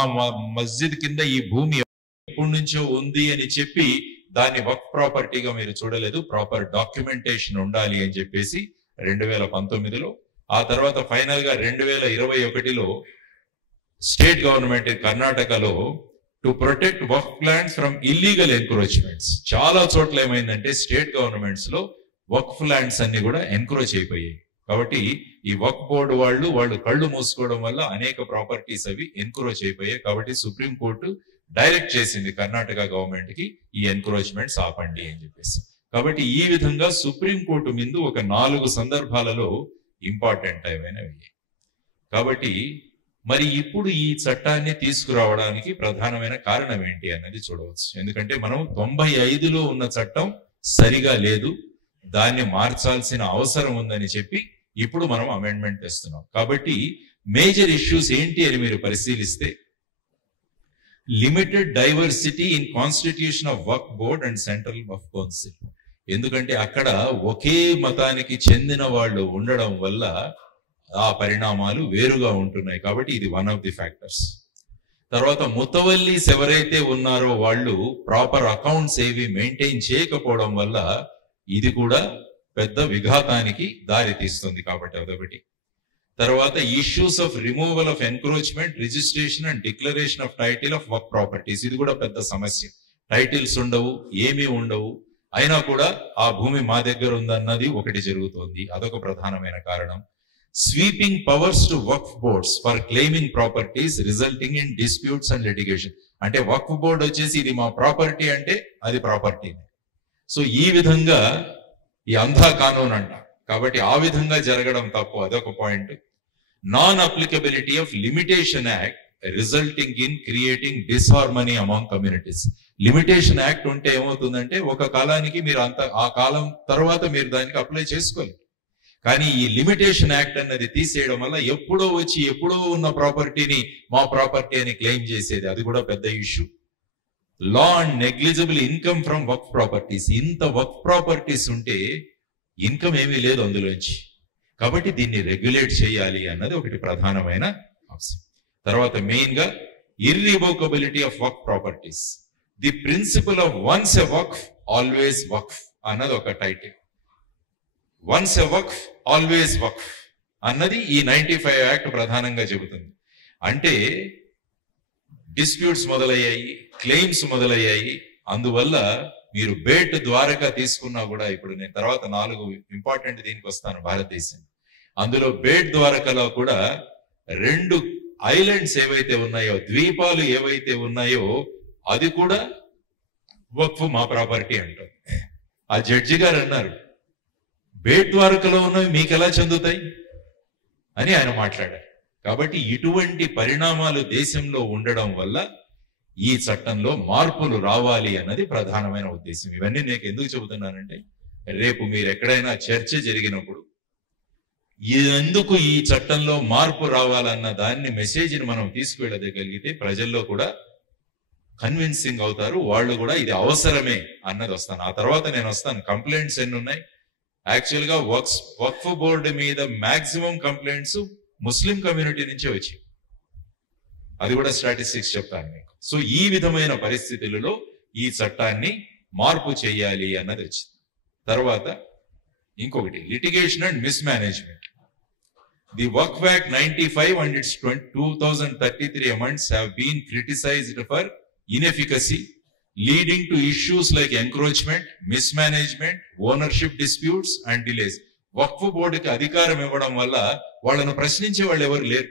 మస్జిద్ కింద ఈ భూమి ఎప్పటి నుంచో ఉంది అని చెప్పి దాన్ని వక్ఫ్ ప్రాపర్టీగా మీరు చూడలేదు. ప్రాపర్ డాక్యుమెంటేషన్ ఉండాలి అని చెప్పేసి 2019లో. ఆ తర్వాత ఫైనల్ గా 2021లో స్టేట్ గవర్నమెంట్ కర్ణాటకలో to protect Waqf lands from illegal encroachments. చాలా చోట్ల ఏమైందంటే స్టేట్ గవర్నమెంట్స్ లో వక్ఫ్ ల్యాండ్స్ అన్ని కూడా ఎన్క్రోచ్ అయిపోయాయి. కాబట్టి ఈ వక్ఫ్ బోర్డు వాళ్ళు కళ్ళు మూసుకోవడం వల్ల అనేక ప్రాపర్టీస్ అవి ఎన్క్రోచ్ అయిపోయాయి. కాబట్టి సుప్రీంకోర్టు డైరెక్ట్ చేసింది కర్ణాటక గవర్నమెంట్ కి ఈ ఎన్క్రోచ్మెంట్స్ ఆపండి అని చెప్పేసి. కాబట్టి ఈ విధంగా సుప్రీంకోర్టు ముందు ఒక 4 సందర్భాలలో ఇంపార్టెంట్ అయినవి. కాబట్టి మరి ఇప్పుడు ఈ చట్టాన్ని తీసుకురావడానికి ప్రధానమైన కారణం ఏంటి అన్నది చూడవచ్చు. ఎందుకంటే మనం 95లో ఉన్న చట్టం సరిగా లేదు, దాన్ని మార్చాల్సిన అవసరం ఉందని చెప్పి ఇప్పుడు మనం అమెండ్మెంట్ తెస్తున్నాం. కాబట్టి మేజర్ ఇష్యూస్ ఏంటి అని మీరు పరిశీలిస్తే, limited diversity in constitution of Waqf board and central Waqf council. ఎందుకంటే అక్కడ ఒకే మతానికి చెందిన వాళ్ళు ఉండడం వల్ల ఆ పరిణామాలు వేరుగా ఉంటున్నాయి. కాబట్టి ఇది వన్ ఆఫ్ ది ఫ్యాక్టర్స్. తర్వాత ముతవల్లీస్ ఎవరైతే ఉన్నారో వాళ్ళు ప్రాపర్ అకౌంట్స్ ఏవి మెయింటైన్ చేయకపోవడం వల్ల ఇది కూడా పెద్ద విఘాతానికి దారి తీస్తుంది. కాబట్టి అదొకటి. తర్వాత issues of removal of encroachment, registration and declaration of title of waqf properties. ఇది కూడా పెద్ద సమస్య. టైటిల్స్ ఉండవు, ఏమీ ఉండవు, అయినా కూడా ఆ భూమి మా దగ్గర ఉందన్నది ఒకటి జరుగుతోంది. అదొక ప్రధానమైన కారణం. Sweeping powers to Waqf boards for claiming properties resulting in disputes and litigation. అంటే వక్ఫ్ బోర్డ్ వచ్చేసి ఇది మా ప్రాపర్టీ అంటే అది ప్రాపర్టీ. సో ఈ విధంగా ఈ అంధా కానూన్ అంట. కాబట్టి ఆ విధంగా జరగడం తప్పు, అదొక point. Non applicability of limitation act resulting in creating disharmony among communities. Limitation act ఉంటే ఏమవుతుందంటే ఒక కాలానికి మీరు ఆ కాలం తర్వాత మీరు దానికి అప్లై చేసుకోలేదు. కానీ ఈ లిమిటేషన్ యాక్ట్ అన్నది తీసేయడం వల్ల ఎప్పుడో వచ్చి ఎప్పుడో ఉన్న ప్రాపర్టీని మా ప్రాపర్టీ అని క్లెయిమ్ చేసేది, అది కూడా పెద్ద issue. Law and negligible income from Waqf properties. ఇంత వక్ఫ్ ప్రాపర్టీస్ ఉంటే ఇన్కమ్ ఏమీ లేదు అందులోంచి. కాబట్టి దీన్ని రెగ్యులేట్ చేయాలి అన్నది ఒకటి ప్రధానమైన అంశం. తర్వాత మెయిన్ గా irrevocability of waqf properties. The principle of once a waqf always waqf అన్నది ఒక title. Once a waqf always waqf అన్నది ఈ 95 యాక్ట్ ప్రధానంగా చెబుతుంది. అంటే డిస్ప్యూట్స్ మొదలయ్యాయి, క్లెయిమ్స్ మొదలయ్యాయి. అందువల్ల మీరు బేట్ ద్వారకా తీసుకున్నా కూడా, ఇప్పుడు నేను తర్వాత 4 ఇంపార్టెంట్ దీనికి వస్తాను భారతదేశం. అందులో బేట్ ద్వారకలో కూడా 2 ఐలాండ్స్ ఏవైతే ఉన్నాయో, ద్వీపాలు ఏవైతే ఉన్నాయో అది కూడా వక్ఫ్ మా ప్రాపర్టీ అంటారు. ఆ జడ్జి గారు అన్నారు బేట్ ద్వారకలో ఉన్నవి మీకు ఎలా చెందుతాయి అని ఆయన మాట్లాడారు. కాబట్టి ఇటువంటి పరిణామాలు దేశంలో ఉండడం వల్ల ఈ చట్టంలో మార్పులు రావాలి అన్నది ప్రధానమైన ఉద్దేశం. ఇవన్నీ నేను ఎందుకు చెబుతున్నానంటే, రేపు మీరు ఎక్కడైనా చర్చ జరిగినప్పుడు ఎందుకు ఈ చట్టంలో మార్పు రావాలన్న దాన్ని మెసేజ్ని మనం తీసుకువెళ్ళగలిగితే ప్రజల్లో కూడా కన్విన్సింగ్ అవుతారు, వాళ్ళు కూడా ఇది అవసరమే అన్నది వస్తాను. ఆ తర్వాత నేను వస్తాను. కంప్లైంట్స్ ఎన్ని ఉన్నాయి? యాక్చువల్ గా వక్ఫ్ బోర్డు మీద మాక్సిమం కంప్లైంట్స్ ముస్లిం కమ్యూనిటీ నుంచే వచ్చాయి. అది కూడా స్టాటిస్టిక్స్ చెప్తాను మీకు. సో ఈ విధమైన పరిస్థితులలో ఈ చట్టాన్ని మార్పు చేయాలి అన్నది వచ్చింది. తర్వాత ఇంకొకటి litigation and mismanagement. The waqf act 95 and its 2033 amendments have been criticized for inefficacy, leading to issues like encroachment, mismanagement, ownership disputes and delays. వక్ఫ్ బోర్డుకి అధికారం ఇవ్వడం వల్ల వాళ్ళను ప్రశ్నించే వాళ్ళు ఎవరు లేరు.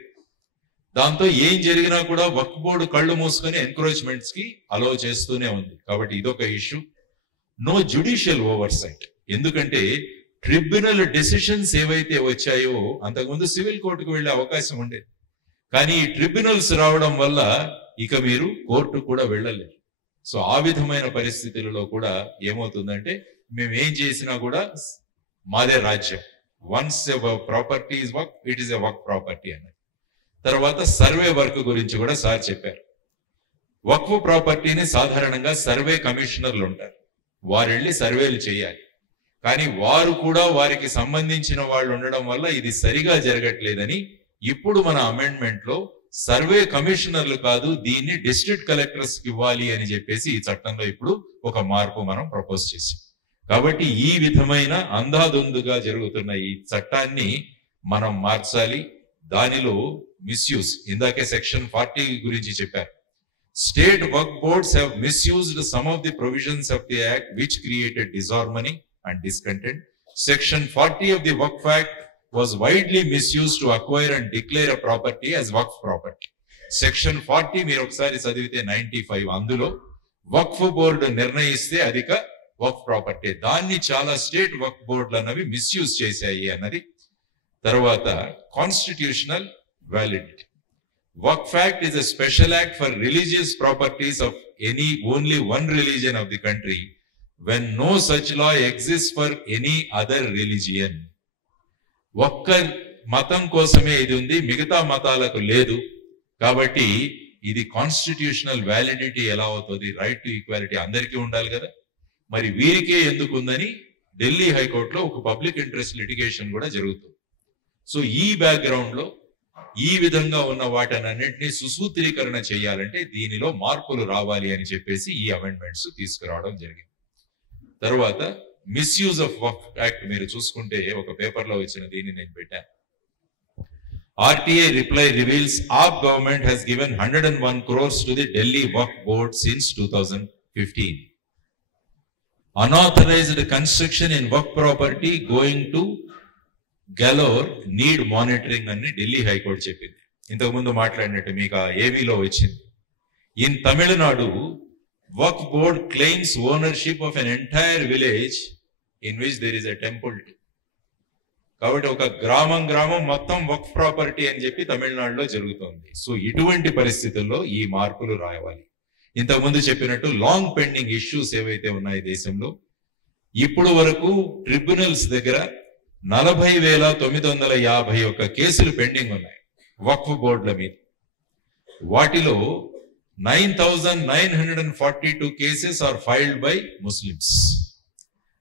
దాంతో ఏం జరిగినా కూడా వక్ఫ్ బోర్డు కళ్ళు మూసుకొని ఎన్క్రోచ్మెంట్స్ కి అలౌ చేస్తూనే ఉంది. కాబట్టి ఇదొక ఇష్యూ. No judicial oversight. ఎందుకంటే ట్రిబ్యునల్ డెసిషన్స్ ఏవైతే వచ్చాయో అంతకుముందు సివిల్ కోర్టుకు వెళ్లే అవకాశం ఉండేది. కానీ ఈ ట్రిబ్యునల్స్ రావడం వల్ల ఇక మీరు కోర్టు కూడా వెళ్ళలేరు. సో ఆ విధమైన పరిస్థితులలో కూడా ఏమవుతుందంటే మేము ఏం చేసినా కూడా మాదే రాజ్యం. Once property is work, it is a work property అన్నది. తర్వాత సర్వే వర్క్ గురించి కూడా సార్ చెప్పారు. వక్ఫ్ ప్రాపర్టీని సాధారణంగా సర్వే కమిషనర్లు ఉంటారు, వారు వెళ్ళి సర్వేలు చేయాలి. కానీ వారు కూడా వారికి సంబంధించిన వాళ్ళు ఉండడం వల్ల ఇది సరిగా జరగట్లేదని ఇప్పుడు మన అమెండ్మెంట్ లో సర్వే కమిషనర్లు కాదు, దీన్ని డిస్ట్రిక్ట్ కలెక్టర్స్ కి ఇవ్వాలి అని చెప్పేసి ఈ చట్టంలో ఇప్పుడు ఒక మార్పు మనం ప్రపోజ్ చేసాం. కాబట్టి ఈ విధమైన అంధాదొందుగా జరుగుతున్న ఈ చట్టాన్ని మనం మార్చాలి. దానిలో మిస్యూజ్, ఇందాకే సెక్షన్ 40 గురించి చెప్పారు. స్టేట్ వర్క్ boards have misused some of the provisions of the act which created disharmony and discontent. Section 40 of the Waqf Act was widely misused to acquire and declare a property as Waqf property. Section 40 మీరు ఒకసారి చదివితే 95 అందులో వక్ఫ్ board నిర్ణయిస్తే అధిక వక్ఫ్ property, దాన్ని చాలా state వక్ఫ్ బోర్డులు అన్నవి misuse చేశాయి అన్నది. తర్వాత constitutional validity. Waqf Act is a special act for religious properties of only one religion of the country when no such law exists for any other religion. ఒక్క మతం కోసమే ఇది ఉంది, మిగతా మతాలకు లేదు. కాబట్టి ఇది కాన్స్టిట్యూషనల్ వ్యాలిడిటీ ఎలా అవుతుంది? రైట్ టు ఈక్వాలిటీ అందరికీ ఉండాలి కదా, మరి వీరికే ఎందుకు ఉందని ఢిల్లీ హైకోర్టులో ఒక పబ్లిక్ ఇంట్రెస్ట్ లిటిగేషన్ కూడా జరుగుతుంది. సో ఈ బ్యాక్గ్రౌండ్ లో ఈ విధంగా ఉన్న వాటన్నింటినీ సుసూత్రీకరణ చేయాలంటే దీనిలో మార్పులు రావాలి అని చెప్పేసి ఈ అమెండ్మెంట్స్ తీసుకురావడం జరిగింది. తర్వాత మిస్యూజ్ ఆఫ్ వక్ఫ్ యాక్ట్ మీరు చూసుకుంటే ఒక పేపర్ లో వచ్చిన దీన్ని నేను పెట్టాను. RTA reply reveals AAP government has given 101 crores to the Delhi Waqf Board since 2015. Unauthorized construction in Waqf property going to galore need monitoring అని ఢిల్లీ హైకోర్టు చెప్పింది. ఇంతకు ముందు మాట్లాడినట్టు మీకు ఏవీలో వచ్చింది. In Tamil Nadu Waqf board claims ownership of an entire village in which there is a temple to. కాబట్టి ఒక గ్రామం మొత్తం వక్ఫ్ ప్రాపర్టీ అని చెప్పి తమిళనాడులో జరుగుతుంది. సో ఇటువంటి పరిస్థితుల్లో ఈ మార్పులు రావాలి. ఇంతకుముందు చెప్పినట్టు లాంగ్ పెండింగ్ ఇష్యూస్ ఏవైతే ఉన్నాయి దేశంలో, ఇప్పుడు వరకు ట్రిబ్యునల్స్ దగ్గర 40,951 కేసులు పెండింగ్ ఉన్నాయి వక్ఫ్ బోర్డుల మీద. వాటిలో 9,942 cases are filed by Muslims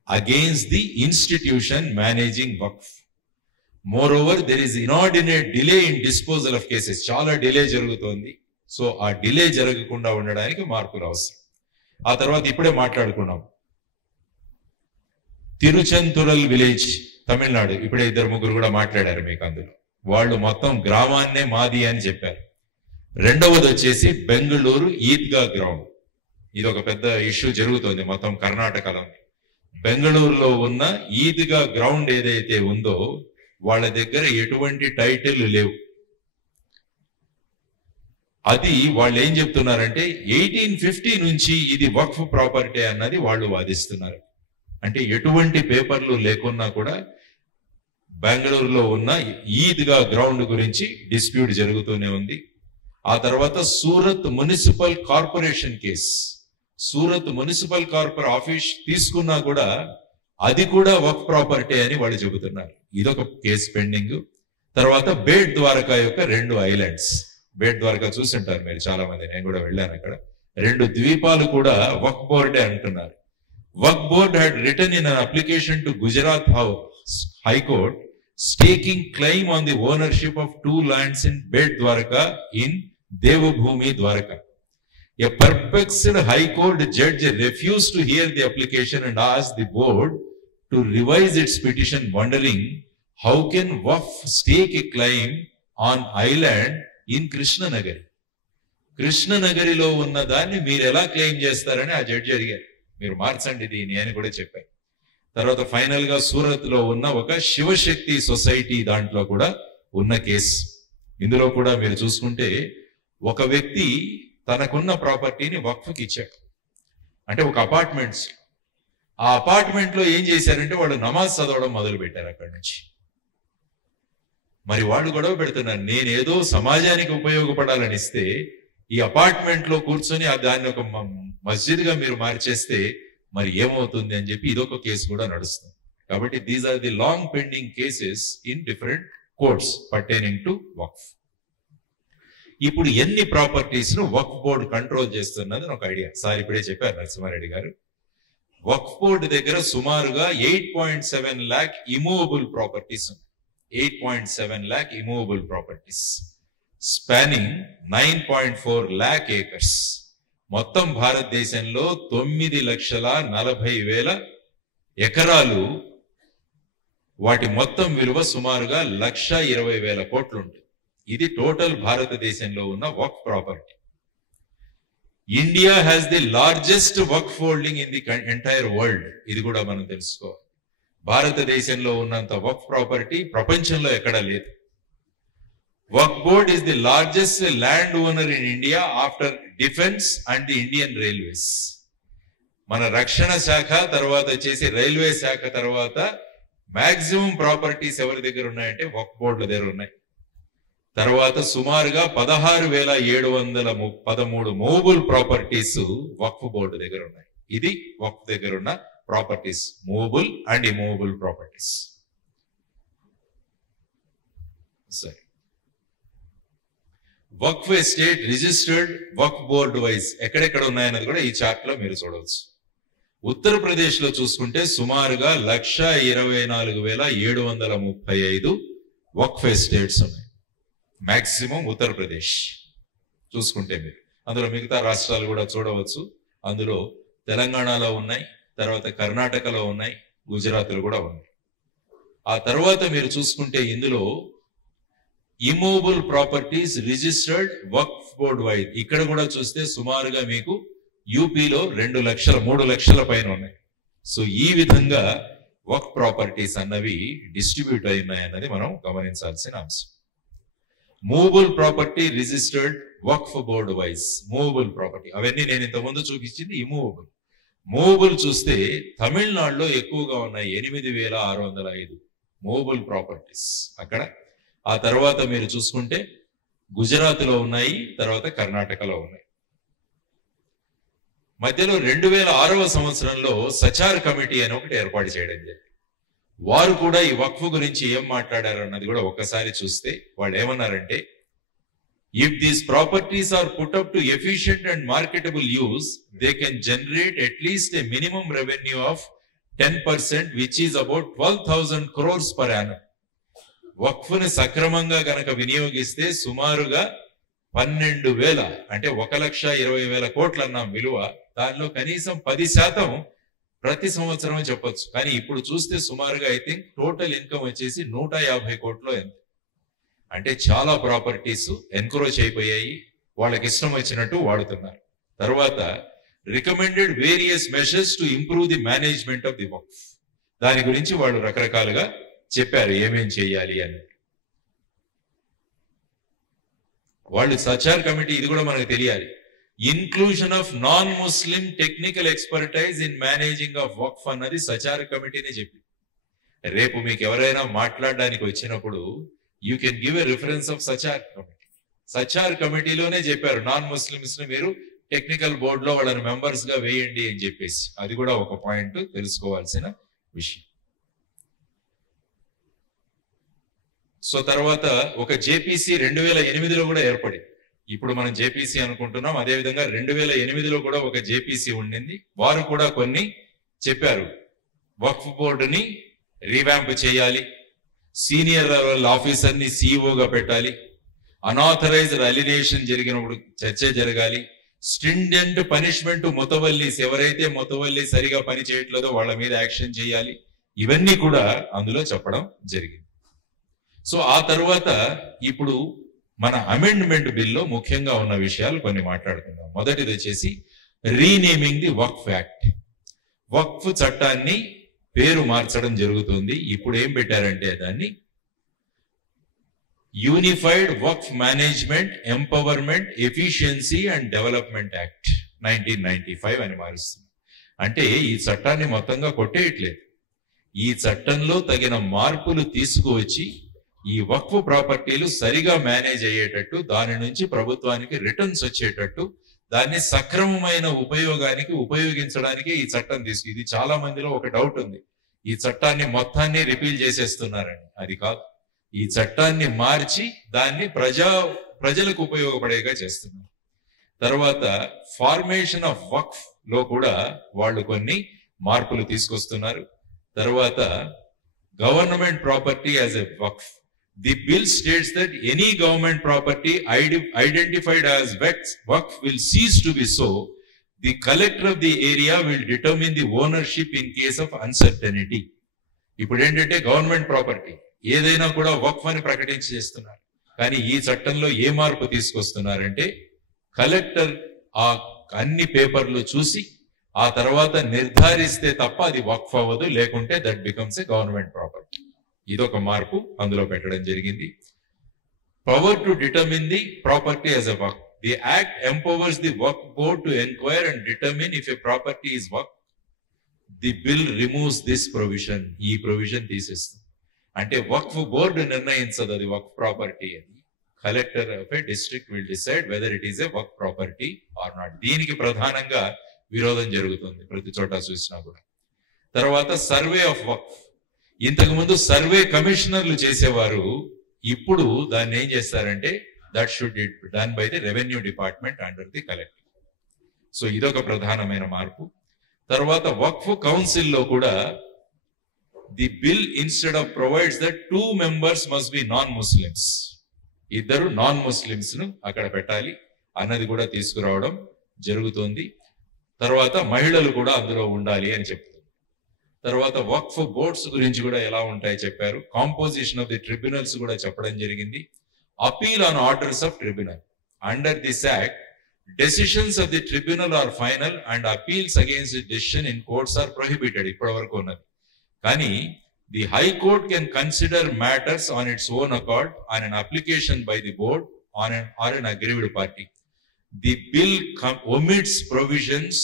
against the institution managing Waqf. Moreover, there is inordinate delay in disposal of cases. చాలా డిలే జరుగుతోంది. సో ఆ డిలే జరగకుండా ఉండడానికి మార్పులు అవసరం. ఆ తర్వాత ఇప్పుడే మాట్లాడుకున్నాం తిరుచెంతురల్ విలేజ్ తమిళనాడు, ఇప్పుడే 2-3 కూడా మాట్లాడారు మీకు. అందులో వాళ్ళు మొత్తం గ్రామాన్నే మాది అని చెప్పారు. రెండవది వచ్చేసి బెంగళూరు ఈద్గా గ్రౌండ్. ఇది ఒక పెద్ద ఇష్యూ జరుగుతుంది మొత్తం కర్ణాటకలో. బెంగళూరులో ఉన్న ఈద్గా గ్రౌండ్ ఏదైతే ఉందో వాళ్ళ దగ్గర ఎటువంటి టైటిల్ లేవు. అది వాళ్ళు ఏం చెప్తున్నారంటే 1850 నుంచి ఇది వక్ఫ్ ప్రాపర్టీ అన్నది వాళ్ళు వాదిస్తున్నారు. అంటే ఎటువంటి పేపర్లు లేకున్నా కూడా బెంగళూరులో ఉన్న ఈద్గా గ్రౌండ్ గురించి డిస్ప్యూట్ జరుగుతూనే ఉంది. ఆ తర్వాత Surat municipal corporation case. Surat municipal office తీసుకున్నా కూడా అది కూడా వక్ఫ్ ప్రాపర్టీ అని వాళ్ళు చెబుతున్నారు. ఇదొక కేసు పెండింగ్. తర్వాత బేట్ ద్వారకా యొక్క 2 ఐలాండ్స్, బేట్ ద్వారకా చూసింటారు మీరు చాలా మంది, నేను కూడా వెళ్ళాను అక్కడ. 2 ద్వీపాలు కూడా వక్ఫ్ బోర్డే అంటున్నారు. Waqf board had written in an application to Gujarat high court staking claim on the ownership of 2 lands in Bet Dwarka in Devabhumi Dwarka. A perplexed High Court judge refused to hear the application and asked the board to revise its petition, wondering how can WAF stake a claim on island in Krishnanagari. Krishnanagariలో ఉన్న దాన్ని మీరు ఎలా claim చేస్తారని ఆ judge అడిగారు. మీరు మార్చండి దీన్ని అని కూడా చెప్పారు. తర్వాత ఫైనల్ గా సూరత్ లో ఉన్న ఒక శివశక్తి సొసైటీ దాంట్లో కూడా ఉన్న కేసు. ఇందులో కూడా మీరు చూసుకుంటే ఒక వ్యక్తి తనకున్న ప్రాపర్టీని వక్ఫ్కి ఇచ్చాడు. అంటే ఒక అపార్ట్మెంట్స్, ఆ అపార్ట్మెంట్ లో ఏం చేశారంటే వాళ్ళు నమాజ్ చదవడం మొదలు పెట్టారు అక్కడి నుంచి. మరి వాళ్ళు గొడవ పెడుతున్నారు, నేనేదో సమాజానికి ఉపయోగపడాలని ఇస్తే ఈ అపార్ట్మెంట్ లో కూర్చొని దాన్ని ఒక మస్జిద్ గా మీరు మార్చేస్తే మరి ఏమవుతుంది అని చెప్పి ఇదొక కేసు కూడా నడుస్తుంది. కాబట్టి these are the long pending cases in different courts pertaining to waqf. ఇప్పుడు ఎన్ని ప్రాపర్టీస్ ను వక్ఫ్ బోర్డు కంట్రోల్ చేస్తున్నది ఒక ఐడియా. సార్ ఇప్పుడే చెప్పారు నరసింహారెడ్డి గారు. వక్ఫ్ బోర్డు దగ్గర సుమారుగా 8.7 lakh ఇమూవబుల్ ప్రాపర్టీస్ ఉన్నాయి. 8.7 lakh immovable properties spanning 9.4 lakh acres. మొత్తం భారతదేశంలో 9,40,000 ఎకరాలు, వాటి మొత్తం విలువ సుమారుగా 1,20,000 కోట్లు ఉంటుంది. ఇది టోటల్ భారతదేశంలో ఉన్న waqf property. India has the largest waqf holding in the entire world. ఇది కూడా మనం తెలుసుకోవాలి. భారతదేశంలో ఉన్నంత వక్ఫ్ ప్రాపర్టీ ప్రపంచంలో ఎక్కడా లేదు. వక్ఫ్ board is the largest land owner in India after defense and the Indian Railways. మన రక్షణ శాఖ తర్వాత చేసి రైల్వే శాఖ తర్వాత మాక్సిమం ప్రాపర్టీస్ ఎవరి దగ్గర ఉన్నాయంటే వక్ఫ్ బోర్డుల దగ్గర ఉన్నాయి. తర్వాత సుమారుగా 16,713 మూవబుల్ ప్రాపర్టీస్ వక్ఫ్ బోర్డు దగ్గర ఉన్నాయి. ఇది వక్ఫ్ దగ్గర ఉన్న properties, movable and immovable properties. సరే, వక్ఫ్ ఎస్టేట్ రిజిస్టర్డ్ వక్ఫ్ బోర్డు వైజ్ ఎక్కడెక్కడ ఉన్నాయన్నది కూడా ఈ చార్ట్ లో మీరు చూడవచ్చు. ఉత్తరప్రదేశ్ లో చూసుకుంటే సుమారుగా 1,24,735 వక్ఫ్ ఎస్టేట్స్ ఉన్నాయి. మాక్సిమం ఉత్తరప్రదేశ్ చూసుకుంటే మీరు, అందులో మిగతా రాష్ట్రాలు కూడా చూడవచ్చు. అందులో తెలంగాణలో ఉన్నాయి, తర్వాత కర్ణాటకలో ఉన్నాయి, గుజరాత్లో కూడా ఉన్నాయి. ఆ తర్వాత మీరు చూసుకుంటే ఇందులో ఇమూవబుల్ ప్రాపర్టీస్ రిజిస్టర్డ్ వక్ఫ్ బోర్డ్ వైడ్ ఇక్కడ కూడా చూస్తే సుమారుగా మీకు యూపీలో 2 లక్షల 3 లక్షల పైన ఉన్నాయి. సో ఈ విధంగా వక్ఫ్ ప్రాపర్టీస్ అన్నవి డిస్ట్రిబ్యూట్ అయి ఉన్నాయన్నది మనం గమనించాల్సిన అంశం. మూవబుల్ ప్రాపర్టీ రిజిస్టర్డ్ వక్ఫ్ బోర్డ్ వైజ్ మూవబుల్ ప్రాపర్టీ అవన్నీ నేను ఇంతకుముందు చూపించింది ఇమూవబుల్. మూవబుల్ చూస్తే తమిళనాడులో ఎక్కువగా ఉన్నాయి, 8,605 మూవబుల్ ప్రాపర్టీస్ అక్కడ. ఆ తర్వాత మీరు చూసుకుంటే గుజరాత్లో ఉన్నాయి, తర్వాత కర్ణాటకలో ఉన్నాయి. మధ్యలో 2006వ సంవత్సరంలో సచార్ కమిటీ అని ఒకటి ఏర్పాటు చేయడం జరిగింది. వారు కూడా ఈ వక్ఫ్ గురించి ఏం మాట్లాడారు అన్నది కూడా ఒక్కసారి చూస్తే వాళ్ళు ఏమన్నారంటే, if these properties are put up to efficient and marketable use they can generate at least a minimum revenue of 10% which is about 12,000 crores per annum. వక్ఫ్ని సక్రమంగా గనక వినియోగిస్తే సుమారుగా 12,000 అంటే 1,20,000 కోట్లు అన్నాం విలువ, దానిలో కనీసం 10% ప్రతి సంవత్సరం చెప్పొచ్చు. కానీ ఇప్పుడు చూస్తే సుమారుగా ఐ థింక్ టోటల్ ఇన్కమ్ వచ్చేసి 150 కోట్లు ఎంత. అంటే చాలా ప్రాపర్టీస్ ఎన్క్రోచ్ అయిపోయాయి, వాళ్ళకి ఇష్టం వచ్చినట్టు వాడుతున్నారు. తర్వాత recommended various measures to improve the management of the waqf, దాని గురించి వాళ్ళు రకరకాలుగా చెప్పారు ఏమేం చేయాలి అని. వాళ్ళు సచార్ కమిటీ, ఇది కూడా మనకు తెలియాలి, inclusion of non Muslim technical expertise in managing of waqf అన్నది సచార్ కమిటీనే చెప్పింది. రేపు మీకు ఎవరైనా మాట్లాడడానికి వచ్చినప్పుడు you can give a reference of Sachar committee. Sachar కమిటీలోనే చెప్పారు నాన్ ముస్లిమ్స్ ని మీరు టెక్నికల్ బోర్డులో వాళ్ళని మెంబర్స్ గా వేయండి అని చెప్పేసి. అది కూడా ఒక పాయింట్ తెలుసుకోవాల్సిన విషయం. సో తర్వాత ఒక జేపీసీ 2008లో కూడా ఏర్పడింది. ఇప్పుడు మనం జేపీసీ అనుకుంటున్నాం, అదేవిధంగా 2008లో కూడా ఒక జేపీసీ ఉండింది. వారు కూడా కొన్ని చెప్పారు, వక్ఫ్ బోర్డుని రీవ్యాంప్ చేయాలి, సీనియర్ లెవెల్ ఆఫీసర్ని సిఇఓగా పెట్టాలి, అనాథరైజ్డ్ అలినేషన్ జరిగినప్పుడు చర్చ జరగాలి, స్ట్రింజెంట్ పనిష్మెంట్ ముతవల్లీస్, ఎవరైతే ముతవల్లి సరిగా పని చేయట్లేదో వాళ్ళ మీద యాక్షన్ చేయాలి. ఇవన్నీ కూడా అందులో చెప్పడం జరిగింది. సో ఆ తర్వాత ఇప్పుడు మన అమెండ్మెంట్ బిల్లో ముఖ్యంగా ఉన్న విషయాలు కొన్ని మాట్లాడుకుందాం. మొదటిది వచ్చేసి రీనేమింగ్ ది వక్ఫ్ యాక్ట్. వక్ఫ్ చట్టాన్ని పేరు మార్చడం జరుగుతుంది. ఇప్పుడు ఏం పెట్టారంటే దాన్ని unified Waqf management empowerment efficiency and development act 1995 అని మారుస్తుంది. అంటే ఈ చట్టాన్ని మొత్తంగా కొట్టేయట్లేదు, ఈ చట్టంలో తగిన మార్పులు తీసుకువచ్చి ఈ వక్ఫ్ ప్రాపర్టీలు సరిగా మేనేజ్ అయ్యేటట్టు, దాని నుంచి ప్రభుత్వానికి రిటర్న్స్ వచ్చేటట్టు, దాన్ని సక్రమమైన ఉపయోగానికి ఉపయోగించడానికి ఈ చట్టం ఇది చాలా మందిలో ఒక డౌట్ ఉంది, ఈ చట్టాన్ని మొత్తాన్ని రిపీల్ చేసేస్తున్నారని. అది కాదు, ఈ చట్టాన్ని మార్చి దాన్ని ప్రజలకు ఉపయోగపడేగా చేస్తున్నారు. తర్వాత ఫార్మేషన్ ఆఫ్ వక్ఫ్ లో కూడా వాళ్ళు కొన్ని మార్పులు తీసుకొస్తున్నారు. తర్వాత government property as a Waqf. The bill states that any government property identified as waqf will cease to be so. The collector of the area will determine the ownership in case of uncertainty. ఇప్పుడు ఏంటంటే government property ఏదైనా కూడా వక్ఫ్ అని ప్రకటించి చేస్తున్నారు. కానీ ఈ చట్టంలో ఏ మార్పు తీసుకొస్తున్నారంటే కలెక్టర్ ఆ అన్ని పేపర్లు చూసి ఆ తర్వాత నిర్ధారిస్తే తప్ప అది వక్ఫ్ అవ్వదు, లేకుంటే that becomes a government property. ఇదొక మార్పు అందులో పెట్టడం జరిగింది. Power to determine the property as a Waqf. The act empowers the Waqf board to enquire and determine if a property is Waqf. The bill removes this provision. ఈ provision తీసేస్తుంది. అంటే వక్ఫ్ board నిర్ణయించదు అది వక్ఫ్ property అని. Collector of A district will decide whether it is a Waqf property or not. దీనికి ప్రధానంగా విరోధం జరుగుతుంది ప్రతి చోట చూసినా కూడా. తర్వాత సర్వే ఆఫ్ వక్ఫ్. ఇంతకు ముందు సర్వే కమిషనర్లు చేసేవారు, ఇప్పుడు దాన్ని ఏం చేస్తారంటే that should done by the revenue department under the collector. So ఇదొక ప్రధానమైన మార్పు. తర్వాత వక్ఫ్ కౌన్సిల్ లో కూడా the bill instead of provides that 2 members must be non Muslims. ఇద్దరు నాన్ ముస్లిమ్స్ ను అక్కడ పెట్టాలి అన్నది కూడా తీసుకురావడం జరుగుతుంది. తర్వాత మహిళలు కూడా అందులో ఉండాలి అని చెప్తుంది. తర్వాత వక్ఫ్ బోర్డ్స్ గురించి కూడా ఎలా ఉంటాయి చెప్పారు. కాంపోజిషన్ ఆఫ్ ది ట్రిబ్యునల్స్ కూడా చెప్పడం జరిగింది. Appeal on orders of tribunal. Under this act decisions of the tribunal are final and appeals against the decision in courts are prohibited. ఇప్పటి వరకు ఉన్నది. కానీ the high court can consider matters on its own accord on an application by the board or an aggrieved party. The bill omits provisions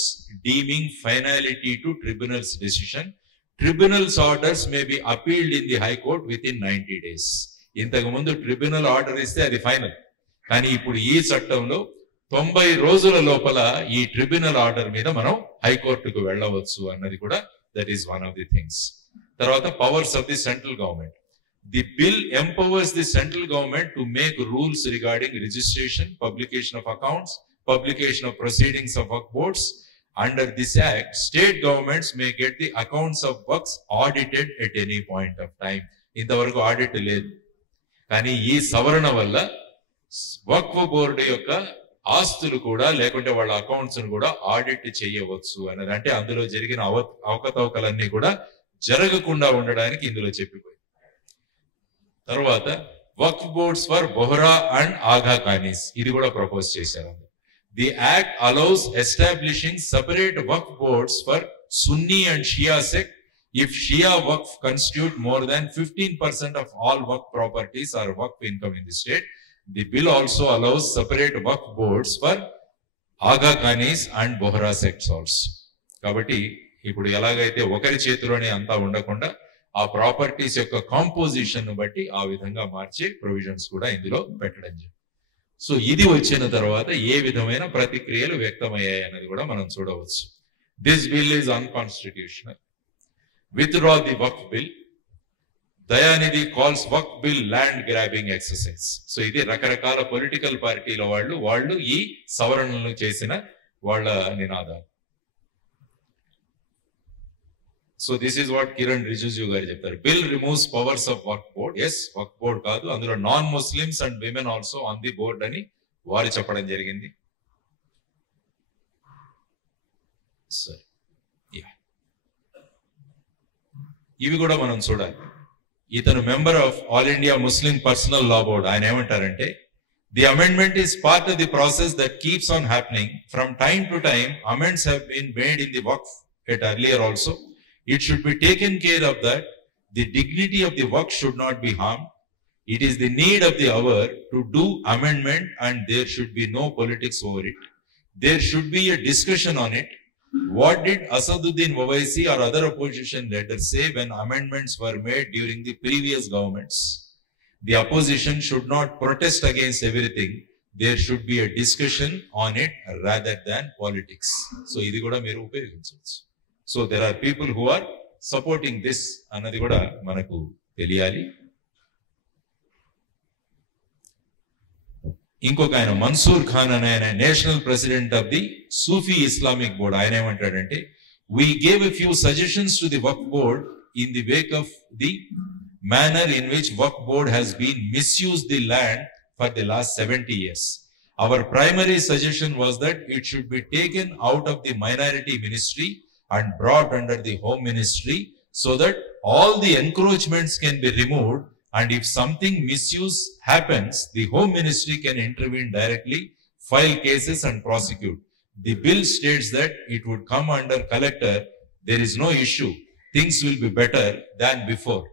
deeming finality to tribunal's decision. Tribunal's orders may be appealed in the High Court within 90 days. ఇంతకు ముందు tribunal order ఇస్తే అది final. కానీ ఇప్పుడు ఈ చట్టంలో 90 రోజుల లోపల ఈ ట్రిబ్యునల్ ఆర్డర్ మీద మనం హైకోర్టుకు వెళ్ళవచ్చు అన్నది కూడా that is one of the things. తర్వాత powers of the central government. The bill empowers the central government to make rules regarding registration, publication of accounts, publication of proceedings of work boards. Under this act, state governments may get the accounts of works audited at any point of time. ఇంతవరకు audit లేదు. కానీ ఈ సవరణ వల్ల వక్ఫ్ board యొక్క ఆస్తులు కూడా లేకుంటే వాళ్ళ అకౌంట్స్ కూడా ఆడిట్ చేయవచ్చు అన్నది. అంటే అందులో జరిగిన అవకతవకలన్నీ కూడా జరగకుండా ఉండడానికి ఇందులో చెప్పిపోయింది. తర్వాత Waqf boards for Bohra and Aga Khanis, ఇది కూడా ప్రపోజ్ చేశారు. The act allows establishing separate Waqf boards for Sunni and Shia sect if Shia Waqf constitute more than 15% of all Waqf properties or Waqf income in the state. The bill also allows separate Waqf boards for Aga Khanis and Bohra sects also. కాబట్టి ఇప్పుడు ఎలాగైతే ఒకరి చేతిలోనే అంతా ఉండకుండా ఆ properties యొక్క composition ను బట్టి ఆ విధంగా మార్చే ప్రొవిజన్స్ కూడా ఇందులో పెట్టడం జరిగింది. సో ఇది వచ్చిన తర్వాత ఏ విధమైన ప్రతిక్రియలు వ్యక్తమయ్యాయి అనేది కూడా మనం చూడవచ్చు. This bill is unconstitutional. withdraw the Waqf bill. Dayanidhi calls Waqf bill land grabbing exercise. So ఇది రకరకాల పొలిటికల్ పార్టీల వాళ్ళు ఈ సవరణలను చేసిన వాళ్ళ నినాదాలు. So this is what Kiran Rijiju గారు చెప్తారు. Bill removes powers of Waqf board. Yes, Waqf board కాదు, అందులో non-Muslims and women also on the board అని వారు చెప్పడం జరిగింది. సరే, ఇవి కూడా మనం చూడాలి. ఇతను member of all India Muslim personal law board. ఆయన ఏమంటారంటే, the amendment is part of the process that keeps on happening from time to time. Amends have been made in the waqf at earlier also. It should be taken care of that the dignity of the work should not be harmed. It is the need of the hour to do amendment and there should be no politics over it. There should be a discussion on it. What did Asaduddin Owaisi or other opposition leaders say when amendments were made during the previous governments? The opposition should not protest against everything. There should be a discussion on it rather than politics. So, ఇది కూడా మీరు ఉపయోగించవచ్చు. So there are people who are supporting this అన్నది కూడా మనకు తెలియాలి. ఇంకొక ఆయన మన్సూర్ ఖాన్ అనే ఆయన national president of the Sufi Islamic board. ఆయన ఏమంటాడంటే, we gave a few suggestions to the Waqf board in the wake of the manner in which Waqf board has been misused the land for the last 70 years. Our primary suggestion was that it should be taken out of the minority ministry and brought under the home ministry so that all the encroachments can be removed, and if something misuse happens, the home ministry can intervene directly, file cases and prosecute. The bill states that it would come under collector. There is no issue. Things will be better than before.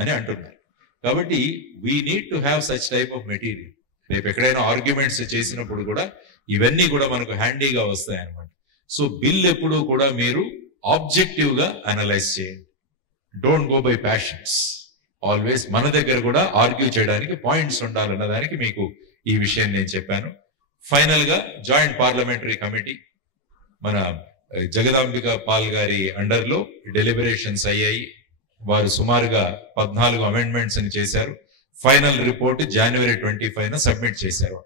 అని అంటున్నారు. కాబట్టి we need to have such type of material. రేపు ఎక్కడైనా arguments చేసినప్పుడు కూడా ఇవన్నీ కూడా మనకు హ్యాండీగా వస్తాయి అన్నమాట. సో బిల్ ఎప్పుడూ కూడా మీరు ఆబ్జెక్టివ్ గా అనలైజ్ చేయండి. Don't go by passions. Always మన దగ్గర కూడా ఆర్గ్యూ చేయడానికి పాయింట్స్ ఉండాలన్న దానికి మీకు ఈ విషయం నేను చెప్పాను. ఫైనల్ గా జాయింట్ పార్లమెంటరీ కమిటీ మన జగదాంబిక పాల్ గారి అండర్ లో డెలిబరేషన్స్ అయ్యాయి. వారు సుమారుగా 14 అమెండ్మెంట్స్ అని చేశారు. ఫైనల్ రిపోర్ట్ January 25 సబ్మిట్ చేశారు.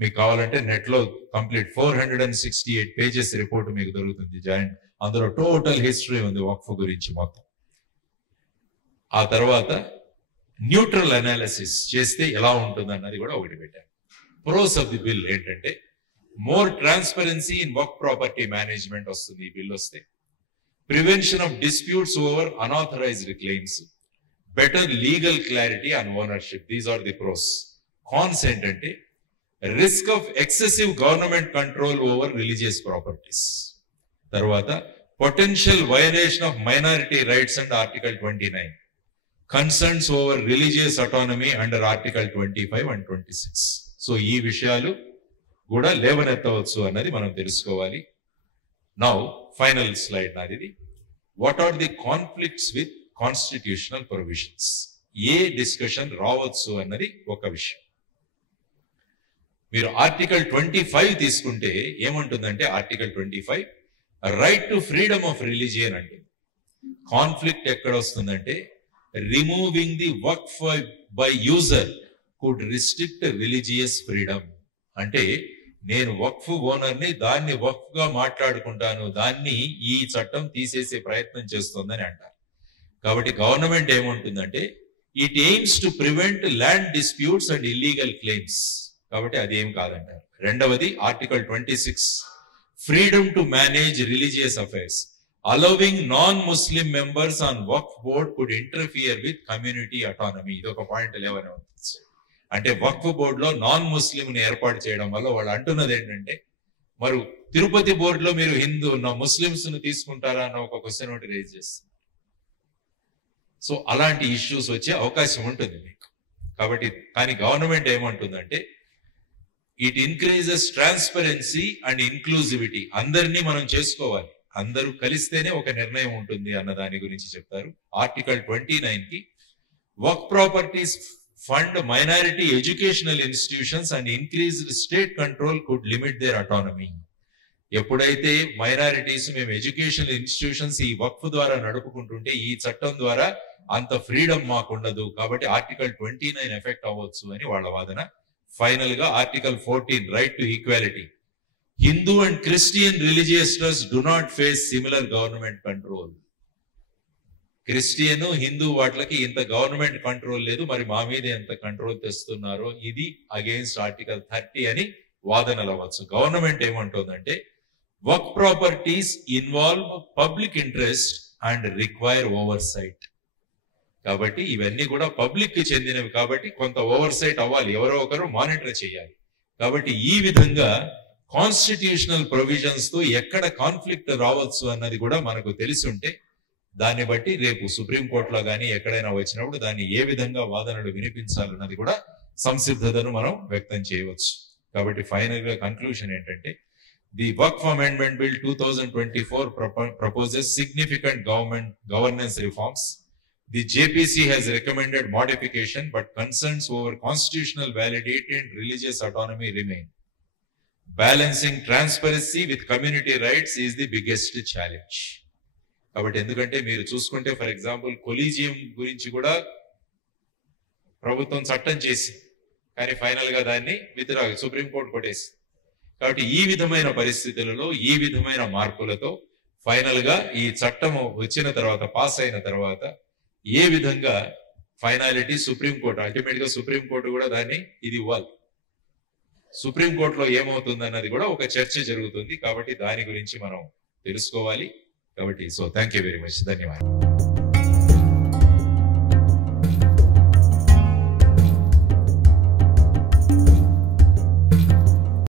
మీకు కావాలంటే నెట్ లో కంప్లీట్ 468 పేజెస్ రిపోర్ట్ మీకు దొరుకుతుంది జాయింట్. అందులో టోటల్ హిస్టరీ ఉంది వక్ఫ్ గురించి మొత్తం. ఆ తర్వాత న్యూట్రల్ అనాలిసిస్ చేస్తే ఎలా ఉంటుంది అన్నది కూడా ఒకటి పెట్టారు. ప్రోస్ ఆఫ్ ది బిల్ ఏంటంటే, మోర్ ట్రాన్స్పరెన్సీ ఇన్ వర్క్ ప్రాపర్టీ మేనేజ్మెంట్ వస్తుంది ఈ బిల్ వస్తే. Prevention of disputes over unauthorized claims. Better legal clarity and ownership. These are the pros. Cons ఏంటంటే, risk of excessive government control over religious properties. తర్వాత potential violation of minority rights under Article 29. Concerns over religious autonomy under Article 25 and 26. So ఈ విషయాలు కూడా లేవనెత్తవచ్చు అన్నది మనం తెలుసుకోవాలి. Now final slide నాది. What are the conflicts with constitutional provisions? ఏ డిస్కషన్ రావచ్చు అన్నది ఒక విషయం. మీరు ఆర్టికల్ 25 తీసుకుంటే ఏమంటుందంటే, article 25 right to freedom of religion అంటే. కాన్ఫ్లిక్ట్ ఎక్కడ వస్తుందంటే, removing the Waqf by user could restrict religious freedom. అంటే నేను వక్ఫ్ ఓనర్ని, దాన్ని వక్ఫ్ గా మాట్లాడుకుంటాను, దాన్ని ఈ చట్టం తీసేసే ప్రయత్నం చేస్తుందని అంటారు. కాబట్టి గవర్నమెంట్ ఏమంటుందంటే, it AIIMS to prevent land disputes and illegal claims. కాబట్టి అది ఏం కాదంటారు. రెండవది article 26 freedom to manage religious affairs. Allowing non Muslim members on Waqf board could interfere with community autonomy. ఇది ఒక పాయింట్ లేవనే ఉంది. అంటే వక్ఫ్ బోర్డ్ లో నాన్ ముస్లిం ని ఏర్పాటు చేయడం వల్ల వాళ్ళు అంటున్నది ఏంటంటే, మరి తిరుపతి బోర్డులో మీరు హిందూ ముస్లింస్ ను తీసుకుంటారా అన్న ఒక క్వశ్చన్ ఒకటి రేజ్ చేస్తారు. సో అలాంటి ఇష్యూస్ వచ్చే అవకాశం ఉంటుంది మీకు. కాబట్టి కానీ గవర్నమెంట్ ఏమంటుందంటే, it increases transparency and inclusivity. అందరినీ మనం చేసుకోవాలి, అందరూ కలిస్తేనే ఒక నిర్ణయం ఉంటుంది అన్న దాని గురించి చెప్తారు. ఆర్టికల్ 29 కి వర్క్ properties fund minority educational institutions and increased state control could limit their autonomy. ఎప్పుడైతే మైనారిటీస్ మేము ఎడ్యుకేషనల్ ఇన్స్టిట్యూషన్స్ ఈ వక్ఫ్ ద్వారా నడుపుకుంటుంటే ఈ చట్టం ద్వారా అంత ఫ్రీడమ్ మాకుండదు, కాబట్టి ఆర్టికల్ 29 ఎఫెక్ట్ అవ్వచ్చు అని వాళ్ళ వాదన. ఫైనల్ గా article 14 right to equality. Hindu and Christian religious trust do not face similar government control. Christian Hindu వాటికి ఇంత గవర్నమెంట్ కంట్రోల్ లేదు, మరి మా మీద ఎంత కంట్రోల్ తెస్తున్నారో ఇది అగెయిన్స్ట్ ఆర్టికల్ 30 అని వాదనలు అవ్వచ్చు. గవర్నమెంట్ ఏమంటుందంటే వర్క్ properties involve public interest and require oversight. కాబట్టి ఇవన్నీ కూడా పబ్లిక్ కి చెందినవి కాబట్టి కొంత ఓవర్ సైట్ అవ్వాలి, ఎవరో ఒకరు మానిటర్ చేయాలి. కాబట్టి ఈ విధంగా కాన్స్టిట్యూషనల్ ప్రొవిజన్స్ తో ఎక్కడ కాన్ఫ్లిక్ట్ రావచ్చు అన్నది కూడా మనకు తెలిసి ఉంటే దాన్ని బట్టి రేపు సుప్రీంకోర్టులో కానీ ఎక్కడైనా వచ్చినప్పుడు దాన్ని ఏ విధంగా వాదనలు వినిపించాలన్నది కూడా సంసిద్ధతను మనం వ్యక్తం చేయవచ్చు. కాబట్టి ఫైనల్ గా కన్క్లూషన్ ఏంటంటే the Waqf amendment bill 2024 proposes significant governance reforms. The JPC has recommended modification, but concerns over constitutional validity and religious autonomy remain. Balancing transparency with community rights is the biggest challenge. కాబట్టి ఎందుకంటే మీరు చూసుకుంటే for example collegium గురించి కూడా ప్రభుత్వం చట్టం చేసి కానీ ఫైనల్ గా దాన్ని విత్డ్రా సుప్రీంకోర్టు కొట్టేసి. కాబట్టి ఈ విధమైన పరిస్థితులలో ఈ విధమైన మార్పులతో ఫైనల్ గా ఈ చట్టం వచ్చిన తర్వాత పాస్ అయిన తర్వాత ఏ విధంగా ఫైనాలిటీ సుప్రీంకోర్టు అల్టిమేట్ గా సుప్రీంకోర్టు కూడా దాన్ని ఇది ఇవ్వాలి. సుప్రీంకోర్టులో ఏమవుతుంది అన్నది కూడా ఒక చర్చ జరుగుతుంది. కాబట్టి దాని గురించి మనం తెలుసుకోవాలి. కాబట్టి థ్యాంక్ యూ వెరీ మచ్. ధన్యవాదాలు.